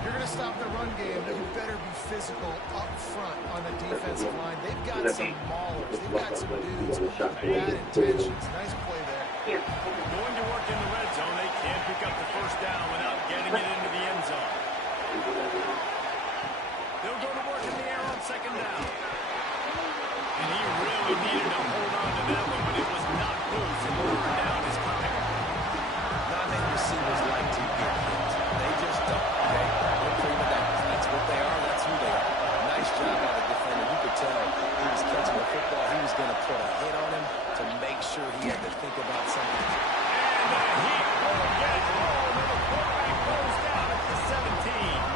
You're going to stop the run game, but you better be physical up front on the defensive line. They've got some maulers. They've got some dudes with bad intentions. Nice play there. Going to work in the red zone. They can't pick up the 1st down without getting it into the end zone. They'll go to work in the air on 2nd down. And he really needed to hold on to that one, but it was knocked loose and third down is coming. Not many receivers like to get hit. They just don't. Okay? They're prima donnas. That's what they are. That's who they are. Nice job by the defender. You could tell he was catching the football. He was going to put a hit on him to make sure he had to think about something. And he will get home, and the quarterback goes down at the 17.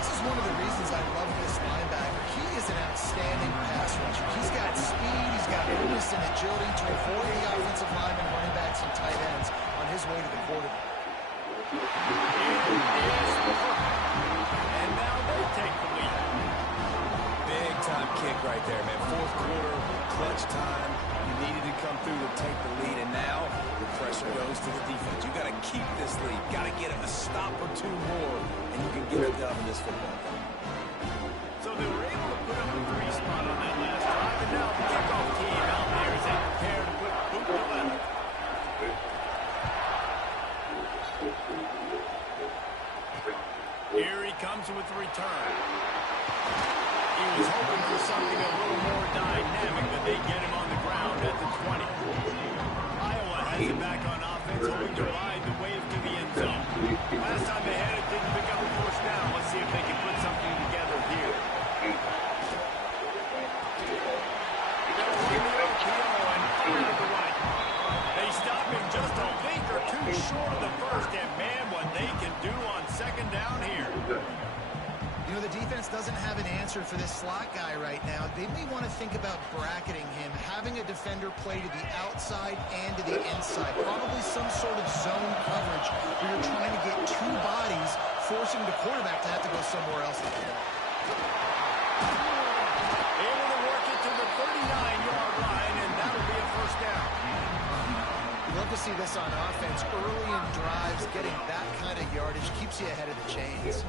This is one of the reasons I love this linebacker. He is an outstanding pass rusher. He's got speed, he's got quickness and agility to avoid the offensive linemen, running backs, and tight ends on his way to the quarterback. And now they take the lead. Big time kick right there, man. 4th quarter, clutch time. You needed to come through to take the lead, and now the pressure goes to the defense. You got to keep this lead. Got to get a stop or two more, and you can get it done in this football game. So they were able to put up a 3 spot on that last drive, and now the kickoff team out there as they prepare to put boot to leather. Here he comes with the return. He was hoping for something a little more dynamic, but they get him on the ground at the 20. Iowa has it back on offense, hoping to ride the wave to the end zone. Last time they had it, didn't pick up a 1st down. Let's see if they can put something together here. They'll run the RPO and fire to the right. They stop him just a link or two short of the 1st, and man, what they can do on 2nd down here. You know, the defense doesn't have an answer for this slot guy right now. They may want to think about bracketing him, having a defender play to the outside and to the inside. Probably some sort of zone coverage where you're trying to get 2 bodies, forcing the quarterback to have to go somewhere else. Able to work it to the 39-yard line, and that'll be a 1st down. Love to see this on offense. Early in drives, getting that kind of yardage keeps you ahead of the chains.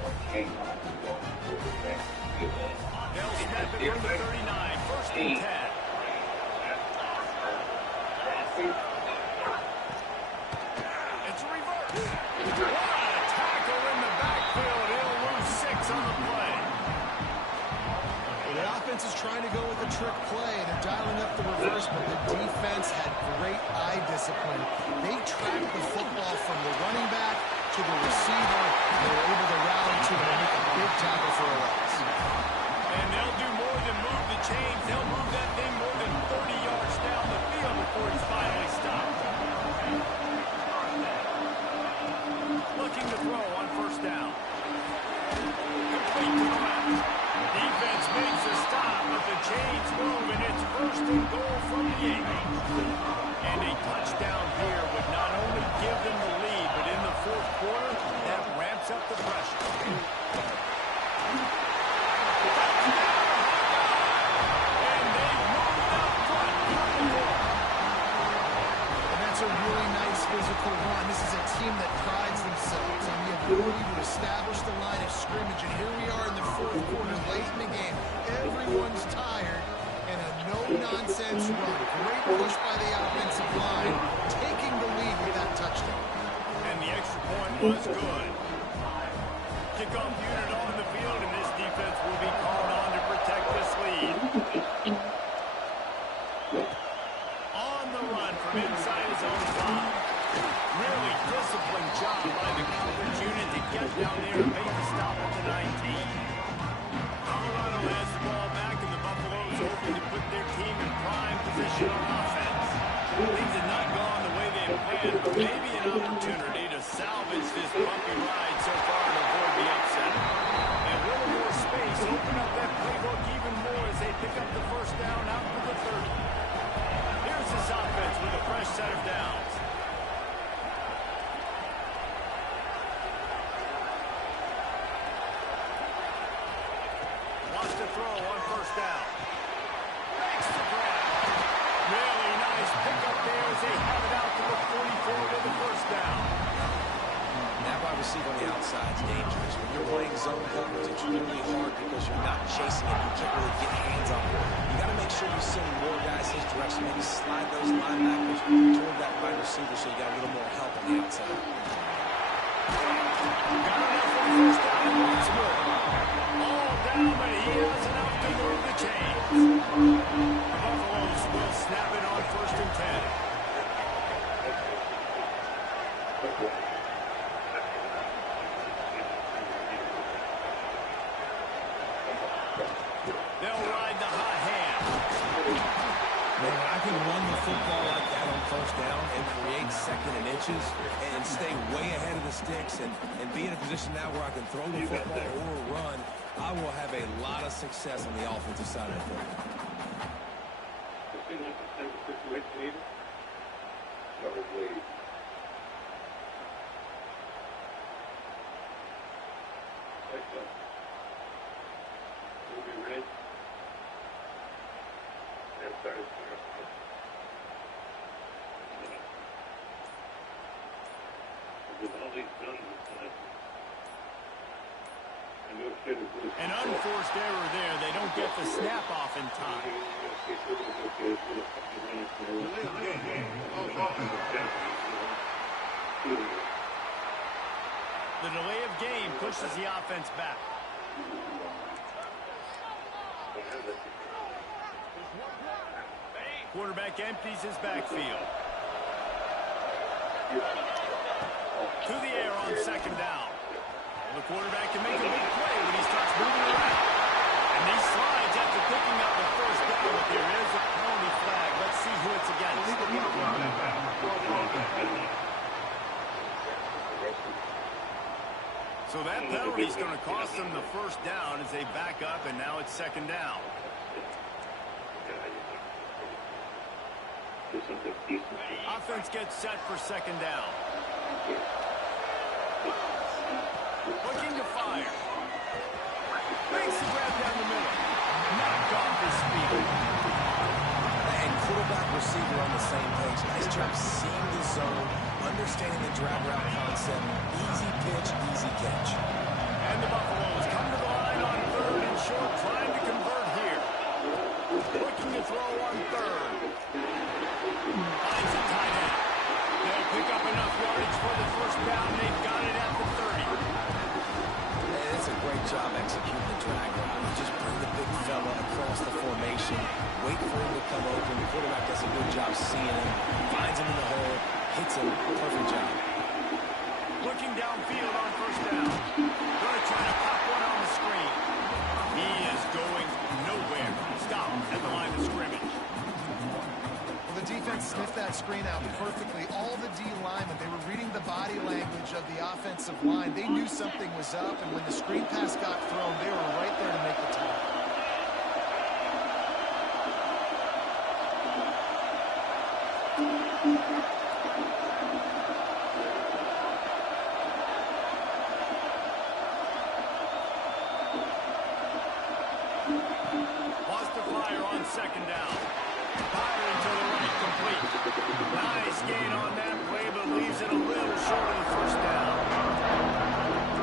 They'll snap it from the 39, 1st and 10. It's a reverse. What a tackle in the backfield. He'll lose 6 on the play. Well, the offense is trying to go with a trick play. They're dialing up the reverse, but the defense had great eye discipline. They tracked the football from the running back to the receiver. They were able to rally to it and make a big tackle for a loss. And they'll do more than move the chains. They'll move that thing more than 30 yards down the field before he's finally stopped. Looking to throw on first down. Complete to the left. Defense makes a stop, but the chains move, and it's first and goal from the 8. And a touchdown here would not only give them the lead, but in the fourth quarter, that ramps up the pressure. And they moved up front. And that's a really nice physical run. This is a team that prides themselves on the ability to establish the line of scrimmage. And here we are in the fourth quarter, late in the game. Everyone's tired, and a no-nonsense run. Great push by the offensive line, taking the lead with that touchdown. And the extra point was good. Kickoff unit on the field, and this defense will be called on to protect this lead. On the run from inside his own 5. Really disciplined job by the coverage unit to get down there and make the stop at the 19. Colorado has the ball back, and the Buffaloes hoping to put their team in prime position on offense. Things have not gone the way they had planned, but maybe an opportunity to salvage this bumpy ride so far and avoid the upset. And a little more space, open up that playbook even more as they pick up the first down out to the 30. Here's this offense with a fresh set of downs. Wants to throw on first down. Makes the grab. Really nice pickup there as they have it out to the 44 to the first down. That wide receiver on the outside is dangerous. When you're playing zone coverage, it's really hard because you're not chasing it. You can't really get hands on it. You got to make sure you're sending more guys his direction. Maybe slide those linebackers toward that wide receiver so you got a little more help on the outside. Got enough for the first down and once more. All down, but he has enough to move the chains. The Buffaloes will snap it on first and 10. They'll ride the hot hand. Man, I can run the football like that on first down and create second and inches and stay way ahead of the sticks and be in a position now where I can throw the football or run. I will have a lot of success on the offensive side of the football. An unforced error there. They don't get the snap off in time. The delay of game pushes the offense back. Quarterback empties his backfield. To the air on second down. The quarterback can make a big play when he starts moving around. And he slides after picking up the first down, but there is a penalty flag. Let's see who it's against. So that penalty is going to cost them the first down as they back up, and now it's second down. Offense gets set for second down. Looking to fire. Makes the grab down the middle. Knocked off his feet. And quarterback receiver on the same page. Nice job seeing the zone, understanding the drag route concept. Easy pitch, easy catch. And the Buffaloes come to the line on third and short, trying to convert here. Looking to throw on third. Finds a executing the drag route. You just bring the big fella across the formation, wait for him to come open. The quarterback does a good job seeing him, finds him in the hole, hits him. Perfect job. Looking downfield on first down. Going to try to pop one on the screen. He is going nowhere. Stop at the line of scrimmage. Well, the defense sniffed that screen out perfectly. All the D linemen, they were reading the body language of the offensive line. They knew something was up, and when the screen pass got thrown, they were right there to make the tackle. Wants to fire on second down. Firing to the right, complete. Nice gain on that play, but leaves it a little short of the first down.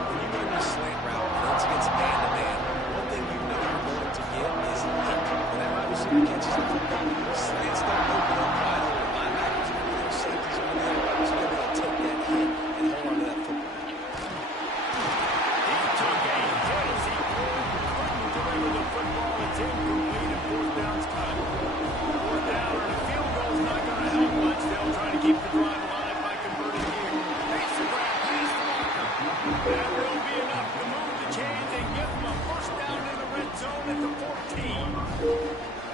When you run your slant route and it's against man-to-man, one thing you know you're going to get is hit. When that wide receiver catches the football, slants don't open up wide open. Linebackers over there, safeties over there, so you're going to take that hit and hold on to that football. He took a hit as he couldn't deliver the football. It's incomplete and fourth down's cut. Fourth down and a field goal's not going to help much. They'll try to keep the drive alive by converting here. Makes the grab past Walker. That will be enough to move the chains and give them a first down in the red zone at the 14.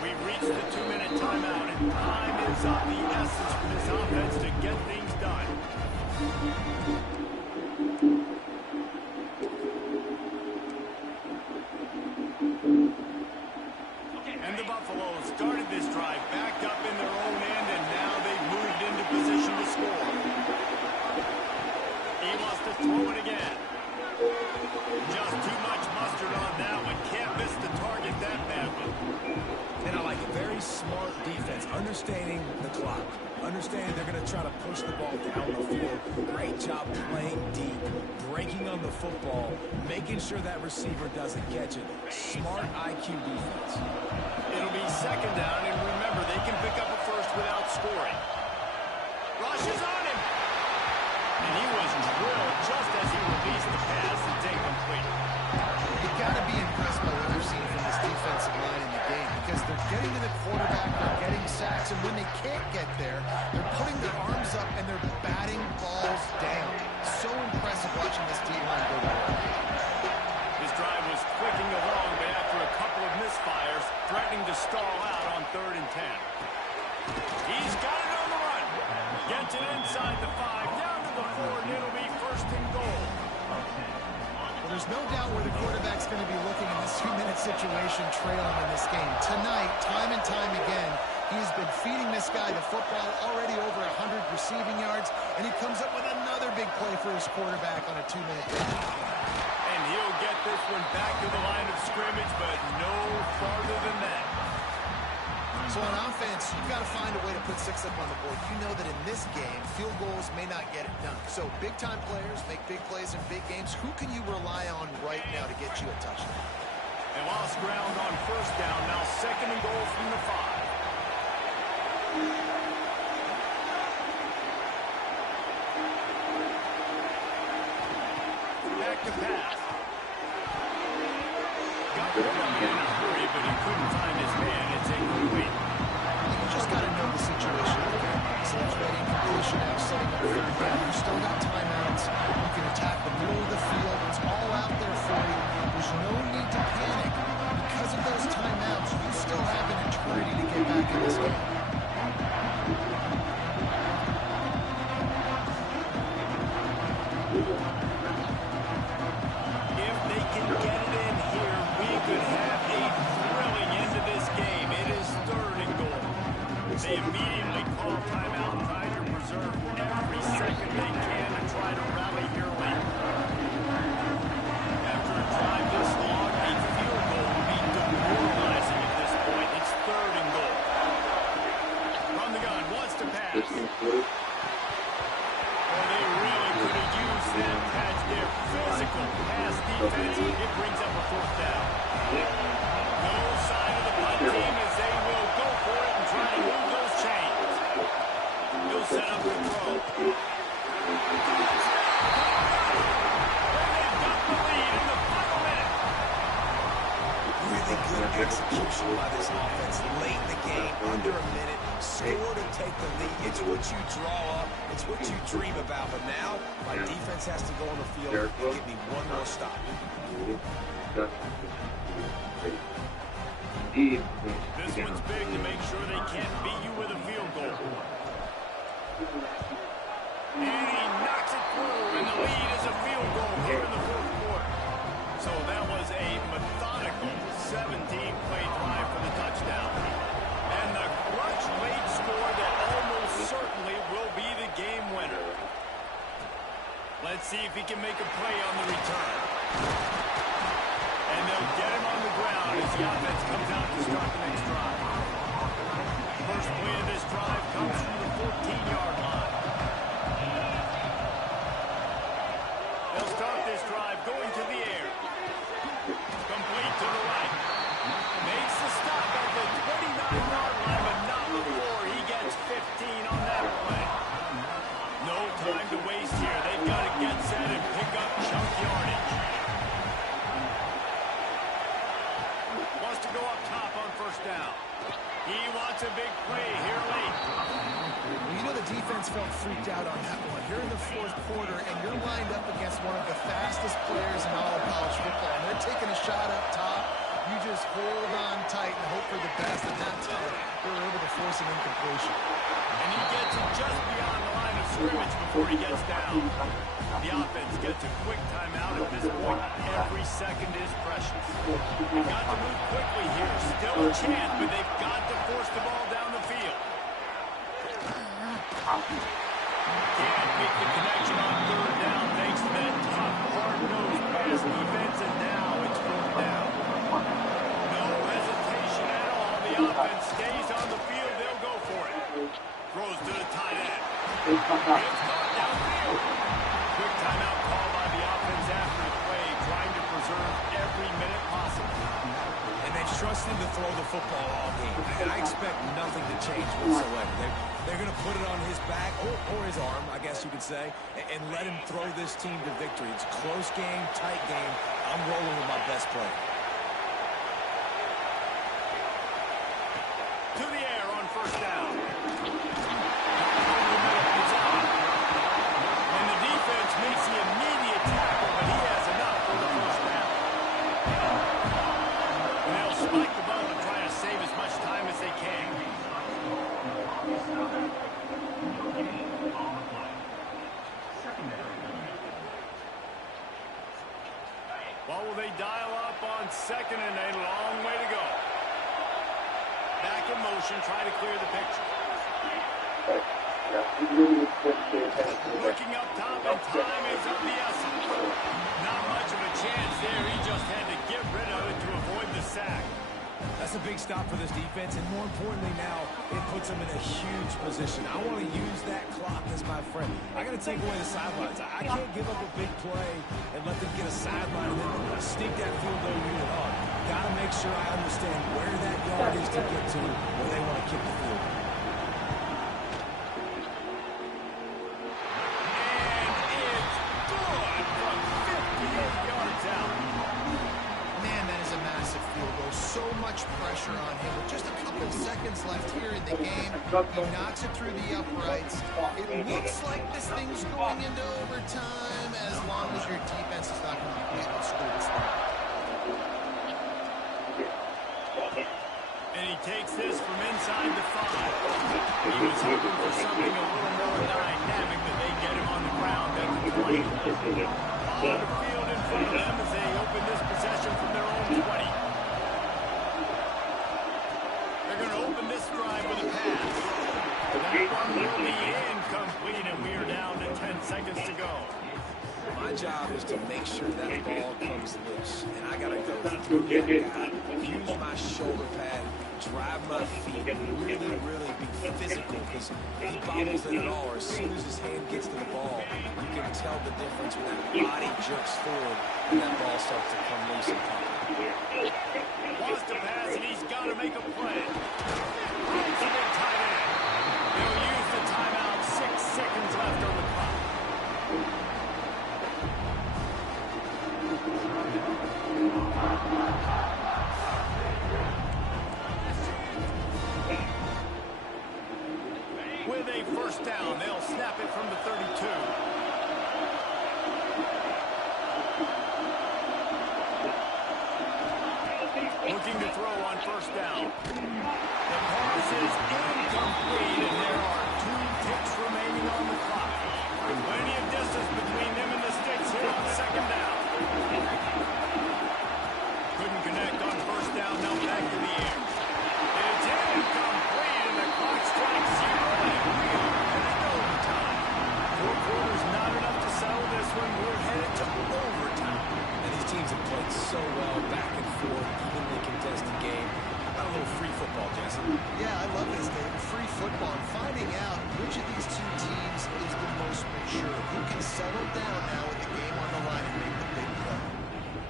We've reached the 2-minute timeout, and time is of the essence for this offense to get things done. And the Buffaloes started this drive backed up in their own end, and now they've moved into position to score. He wants to throw it again. Just too much mustard on that one. Can't miss the target that badly. And I like it. Very smart defense, understanding the clock, understanding they're going to try to push the ball down the field. Great job playing deep, breaking on the football, making sure that receiver doesn't catch it. Smart IQ defense. It'll be second down, and remember, they can pick up a first without scoring. Rushes on him. And he was drilled just as he released the pass. It's incomplete. You've got to be impressed by what you've seen from this defensive line in the game, because they're getting to the quarterback, they're getting sacks, and when they can't get there, they're putting their arms up and they're batting balls down. So impressive watching this D-line go to work. His drive was clicking along, but after a couple of misfires, threatening to stall out on 3rd and 10. He's got it on the run. Gets it inside the 5, down to the 4, and it'll be first and goal. Well, there's no doubt where the quarterback's going to be looking in this 2-minute situation trailing in this game. Tonight, time and time again, he's been feeding this guy the football, already over 100 receiving yards, and he comes up with another big play for his quarterback on a 2-minute drive. And he'll get this one back to the line of scrimmage, but no farther than that. So on offense, you've got to find a way to put 6 up on the board. You know that in this game, field goals may not get it done. So big-time players make big plays in big games. Who can you rely on right now to get you a touchdown? They lost ground on first down. Now second and goal from the 5. Back to pass. Got it in a hurry, but he couldn't find his man. It's incomplete. You just got to know the situation. So it's ready completion now, setting up 3rd down. You still got timeouts. You can attack the middle of the field. It's all out there for you. There's no need to panic. Because of those timeouts, you still have an eternity to get back in this game. If they can get it in here, we could have a thrilling end to this game. It is 3rd and goal. They immediately call timeout, trying to preserve every second they can to try to rally here late. After a drive this long, execution by this offense late in the game, under a minute, score to take the lead. It's what you draw up. It's what you dream about. But now, my defense has to go on the field and give me one more stop. This one's big to make sure they can't beat you with a field goal. And he knocks it through, and the lead is a field goal here in the fourth quarter. So that was a methodical 17-play drive for the touchdown. And the clutch late score that almost certainly will be the game winner. Let's see if he can make a play on the return. And they'll get him on the ground as the offense comes out to start the next drive. First play of this drive comes from the 14-yard line. They'll start this drive going to the air. Complete to the right. Makes the stop at the 29-yard line, but not before he gets 15 on that play. No time to waste here. They've got to get set and pick up chunk yardage. Wants to go up top on first down. He wants a big play here late. Well, you know the defense felt freaked out on that one. You're in the fourth quarter, and you're lined up against one of the fastest players in all of college football. And they're taking a shot up top. You just hold on tight and hope for the best. And that time, they were able to force an incompletion. And he gets it just beyond the line of scrimmage before he gets down. The offense gets a quick timeout at this point. Every second is precious. They've got to move quickly here. Still a chance, but they've got to force the ball down the field. Can't make the connection on third down thanks to that tough, hard-nosed pass defense, and now it's fourth down. No hesitation at all. The offense stays on the field. They'll go for it. Throws to the tight end. It's gone downfield. Quick timeout call by the offense after the play, trying to preserve every minute possible. And they've trusted to throw the football all game. And I expect nothing to change whatsoever. They're going to put it on his back, or his arm, I guess you could say, and let him throw this team to victory. It's a close game, tight game. I'm rolling with my best player. To the air on first down. And the defense makes the immediate tackle, but he has enough for the first down. And they'll spike the ball and try to save as much time as they can. What will they dial up on second and a long way to go? Back in motion, try to clear the picture. Looking up top, and time is of the essence. Not much of a chance there. He just had to get rid of it to avoid the sack. That's a big stop for this defense, and more importantly now, it puts them in a huge position. I want to use that clock as my friend. I got to take away the sidelines. I can't give up a big play and let them get a sideline and then sneak that field goal unit on. Got to make sure I understand where that yard is to get to where they want to kick the field. And it's good from 58 yards out. Man, that is a massive field goal. So much pressure on him. With just a couple seconds left here in the game, he knocks it through the uprights. It looks like this thing's going into overtime as long as your defense is not going to be able to score this thing. And he takes this from inside the 5. He was hoping for something a little more dynamic, but they get him on the ground at the 20. On the field in front of them as they open this possession from their own 20. They're going to open this drive with a pass. That one will be incomplete, and we are down to 10 seconds to go. My job is to make sure that ball comes loose, and I got to go through that guy, use my shoulder pad, drive my feet, and really, really be physical, because he bobbles it at all. As soon as his hand gets to the ball, you can tell the difference when that body jerks forward and that ball starts to come loose and pop. Wants to pass, and he's got to make a play. It's a big tight end. They'll use the timeout. 6 seconds left on the clock. Looking to throw on first down. The pass is incomplete, and there are 2 ticks remaining on the clock. Plenty of distance between them and the sticks here on second down. Couldn't connect on first down, now back in the air. It's incomplete, and the clock strikes 0, and we are headed to overtime. 4 quarters not enough to settle this one. We're headed to overtime. And these teams have played so well, back and forth, evenly contested game. How about a little free football, Jesse? Yeah, I love this, Dave. Free football and finding out which of these 2 teams is the most mature. Who can settle down now with the game on the line and make the big play?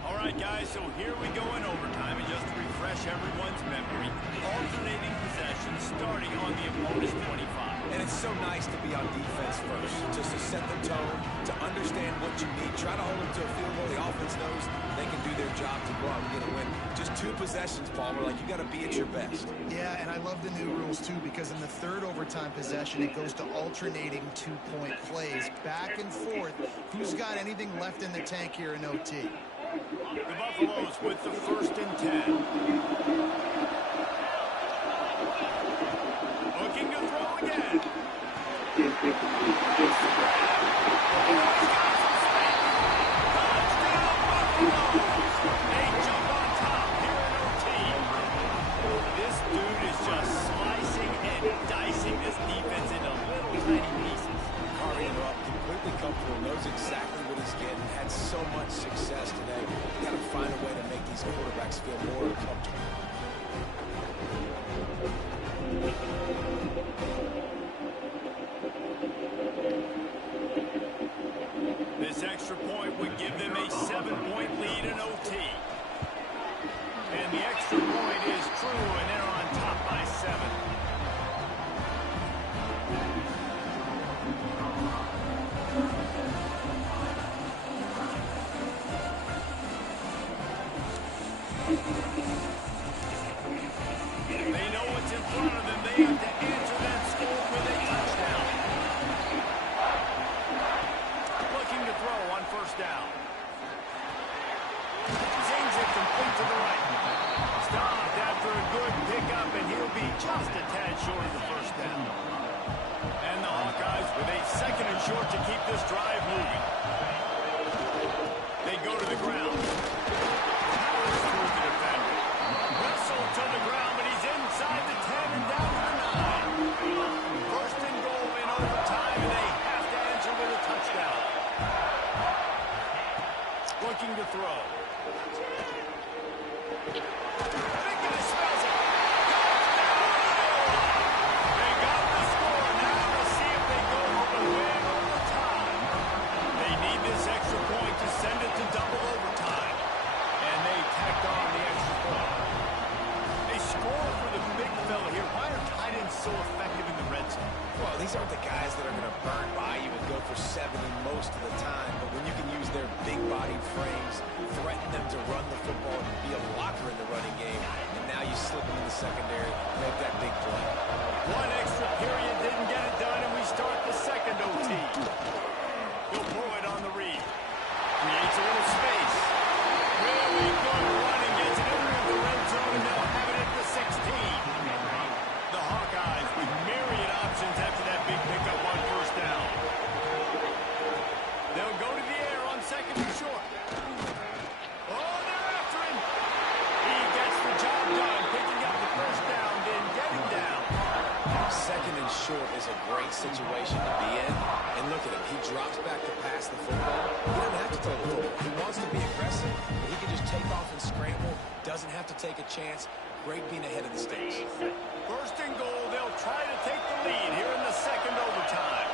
All right, guys, so here we go in overtime. And just to refresh everyone's memory, alternating possessions starting on the opponent's 25. And it's so nice to be on defense first, just to set the tone, to understand what you need. Try to hold them to a field goal. The offense knows they can do their job to go out and get a win. Just 2 possessions, Paul. We're like, you got to be at your best. Yeah, and I love the new rules, too, because in the 3rd overtime possession, it goes to alternating 2-point plays, back and forth. Who's got anything left in the tank here in OT? The Buffaloes with the 1st and 10. Looking to throw again. Touchdown, Buffaloes! They jump on top here in OT. This dude is just slicing and dicing this defense into little tiny pieces. Carving her up, completely comfortable, knows exactly what he's getting, had so much success today. You got to find a way to make these quarterbacks feel more comfortable. This extra point would give them a 7-point lead in OT. And the extra point is true, and they're on top by 7. They know what's in front of them. They have to answer that score with a touchdown. Looking to throw on first down. Zings it complete to the right. Stopped after a good pickup, and he'll be just a tad short of the first down. And the Hawkeyes with a 2nd and short to keep this drive moving. They go to the ground. Powers through the defender. Wrestled to the ground, but he's inside the 10 and down to the 9. 1st and goal in overtime, and they have to answer with a touchdown. Looking to throw. Big guy smells it. They got the score. Now to see if they go for the win overtime. They need this extra point to send it to double overtime. And they tacked on the extra point. They score for the big fella here. Why are tight ends so effective in the red zone? Well, these aren't the guys that are going to burn by you and go for 70 most of the time, but when you can use their big-bodied frames, threaten them to run the football and be a blocker in the running game, and now you slip them in the secondary, make that big play. One extra period didn't get it done, and we start the 2nd OT. He'll pull it on the read. Creates a little space. Really good running. Gets it into the red zone, and they'll have it at the 16. The Hawkeyes with myriad options after that big pickup on first down. They'll go to the air on 2nd and short. Oh, they're after him. He gets the job done, picking up the first down, then getting down. 2nd and short is a great situation to be in. And look at him. He drops back to pass the football. He doesn't have to throw the football. He wants to be aggressive, but he can just take off and scramble. Doesn't have to take a chance. Great being ahead of the sticks. 1st and goal. They'll try to take the lead here in the 2nd overtime.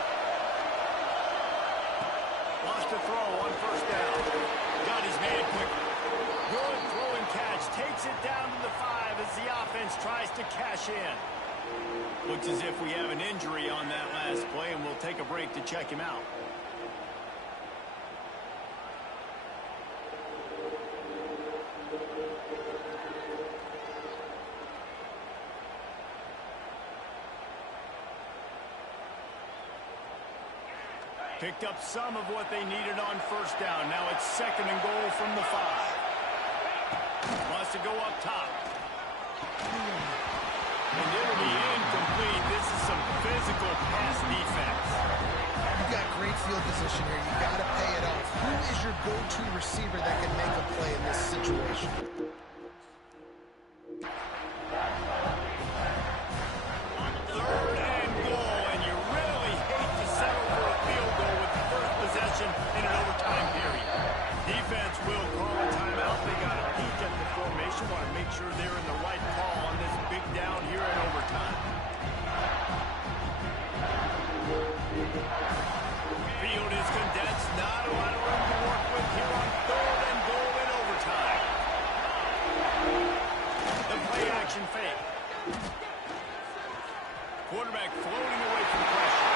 Lost a throw on first down. Got his man quickly. Good throw and catch. Takes it down to the 5 as the offense tries to cash in. Looks as if we have an injury on that last play, and we'll take a break to check him out. Picked up some of what they needed on first down. Now it's 2nd and goal from the 5. Wants to to go up top. And it'll be incomplete. This is some physical pass defense. You've got great field position here. You've got to pay it off. Who is your go-to receiver that can make a play in this situation? Third and goal, and you really hate to settle for a field goal with the first possession in an overtime period. Defense will call a timeout. They got a peek at the formation. Want to make sure they're in the right call on this big down here in overtime. Field is condensed. Not a lot of room to work with here on third and goal in overtime. The play action fake. Quarterback floating away from pressure.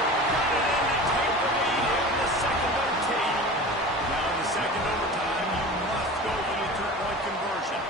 Got it in to take the lead in the second OT. Now in the second overtime, you must go for the two-point conversion.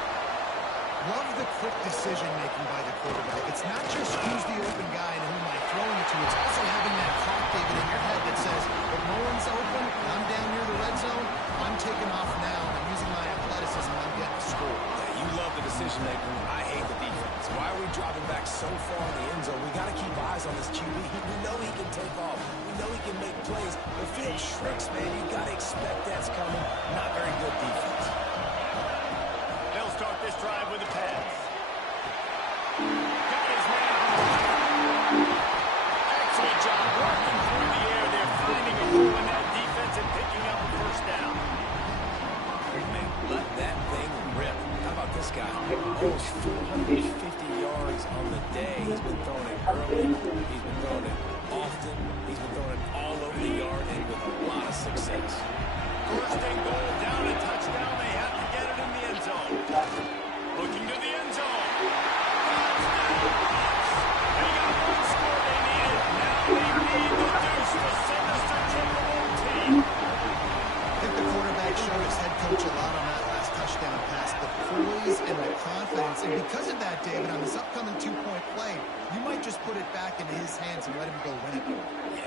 Love the quick decision-making by the quarterback. It's not just who's the open guy and who am I throwing it to. It's also having that clock, David, in your head that says, if no one's open and I'm down near the red zone, I'm taking off now and I'm using my athleticism and I'm getting a score. Yeah, you love the decision-making. I hate the defense. Why are we dropping back so far in the end zone? We got to keep eyes on this QB. We know he can take off. We know he can make plays. The field shrinks, man. You got to expect that's coming. Not very good defense. They'll start this drive with a pass. Got his man. Excellent job working through the air. They're finding a hole in that defense and picking up a first down. Man, let that thing rip. How about this guy? Almost 450 yards on the day. He's been throwing it early. He's been throwing it often. He's been throwing it all over the yard and with a lot of success. First and goal, down a touchdown. They have to get it in the end zone. Looking to the end zone. They got one score they needed. Now they need the deuce to send us to triple OT. I think the quarterback showed his head coach a lot on that last touchdown pass. The poise and the confidence. And because of that, David, on this upcoming two-point play, you might just put it back into his hands and let him go win it.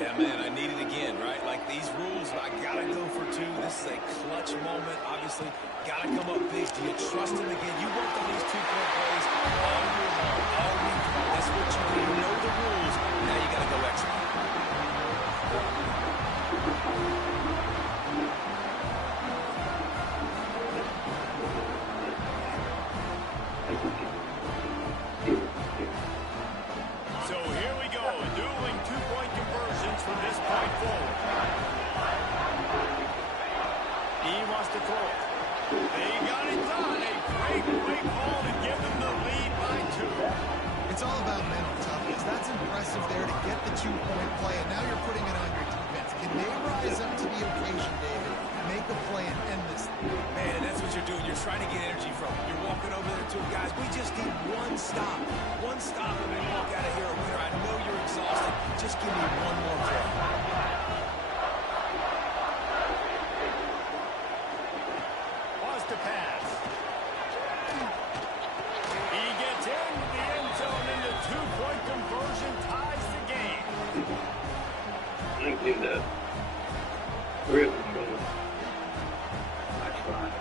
Yeah, man, I need it again, right? Like these rules, I got to go for two. This is a clutch moment. Obviously, got to come up big. Do you trust him again? You worked on these two-point plays all year long, all week. That's what you do. You know the rules. Now you got to go execute. So here we go, dueling two-point conversions from this point forward. He wants to throw it. They got it done. A great call to give them the lead by 2. It's all about mental toughness. That's impressive there to get the two-point play, and now you're putting it on your defense. Can they rise up to the occasion, David? Make a play and end this thing. Man, that's what you're doing. You're trying to get energy from him. You're walking over there to him, guys. We just need one stop. One stop and we walk out of here a winner. I know you're exhausted. Just give me one more play. Wants to pass. He gets into the end zone and the two-point conversion ties the game. I do that. Real control. I try.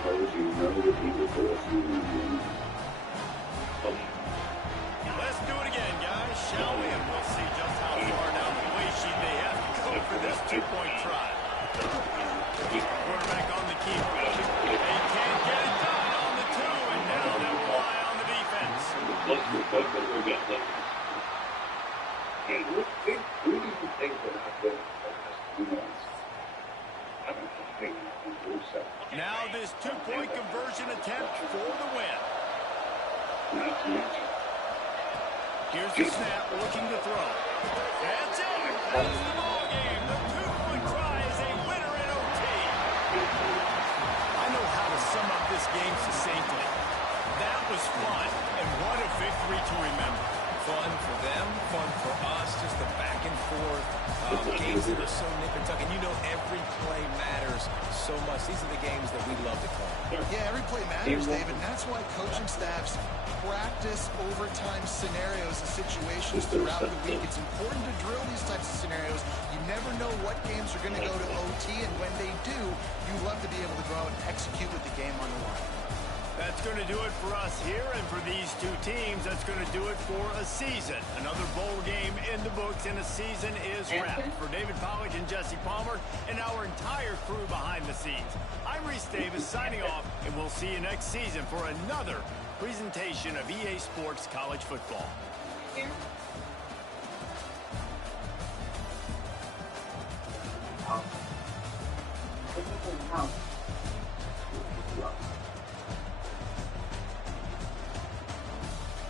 Suppose you know that he will force you to Let's do it again, guys, shall we? And we'll see just how far down the play sheet they have to go for this two-point try. Quarterback on the keeper. They can't get it done on the 2, and now they'll rely on the defense. And who do you think that I've been the last 2 months? I don't think I can do so. Now this two-point conversion attempt for the win. Not to mention. Here's the snap, looking to throw. That's it. That's the ball game. The two-point try is a winner in OT. I know how to sum up this game succinctly. That was fun, and what a victory to remember. Fun for them, fun for us, just the back and forth. Games that are so nip and tuck, and you know every play matters so so much. These are the games that we love to call. Yeah, every play matters, David. And that's why coaching staffs practice overtime scenarios and situations throughout the week. It's important to drill these types of scenarios. You never know what games are going to go to OT, and when they do, you love to be able to go out and execute with the game on the line. That's going to do it for us here, and for these two teams, that's going to do it for a season. Another bowl game in the books, and a season is wrapped. For David Pollack and Jesse Palmer and our entire crew behind the scenes, I'm Reese Davis signing off, and we'll see you next season for another presentation of EA Sports College Football. Here. House.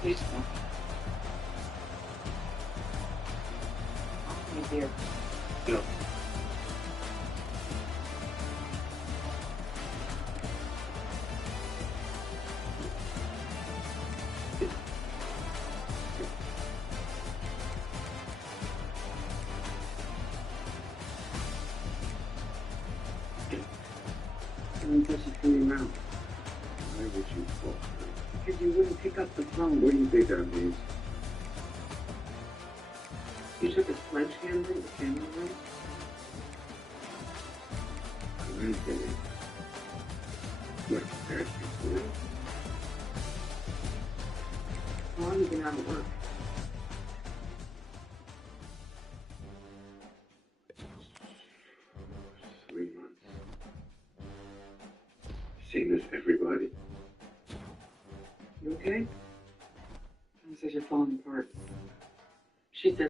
Beautiful. I'll be here. No. Don't touch it from your mouth. Why would you fall? Because you wouldn't pick up the phone. What do you think that means? You took a sledgehammer to the camera room? I'm kidding. What compared to you? How long have you been out of work? Same as everybody. You okay? Tom says you're falling apart. She said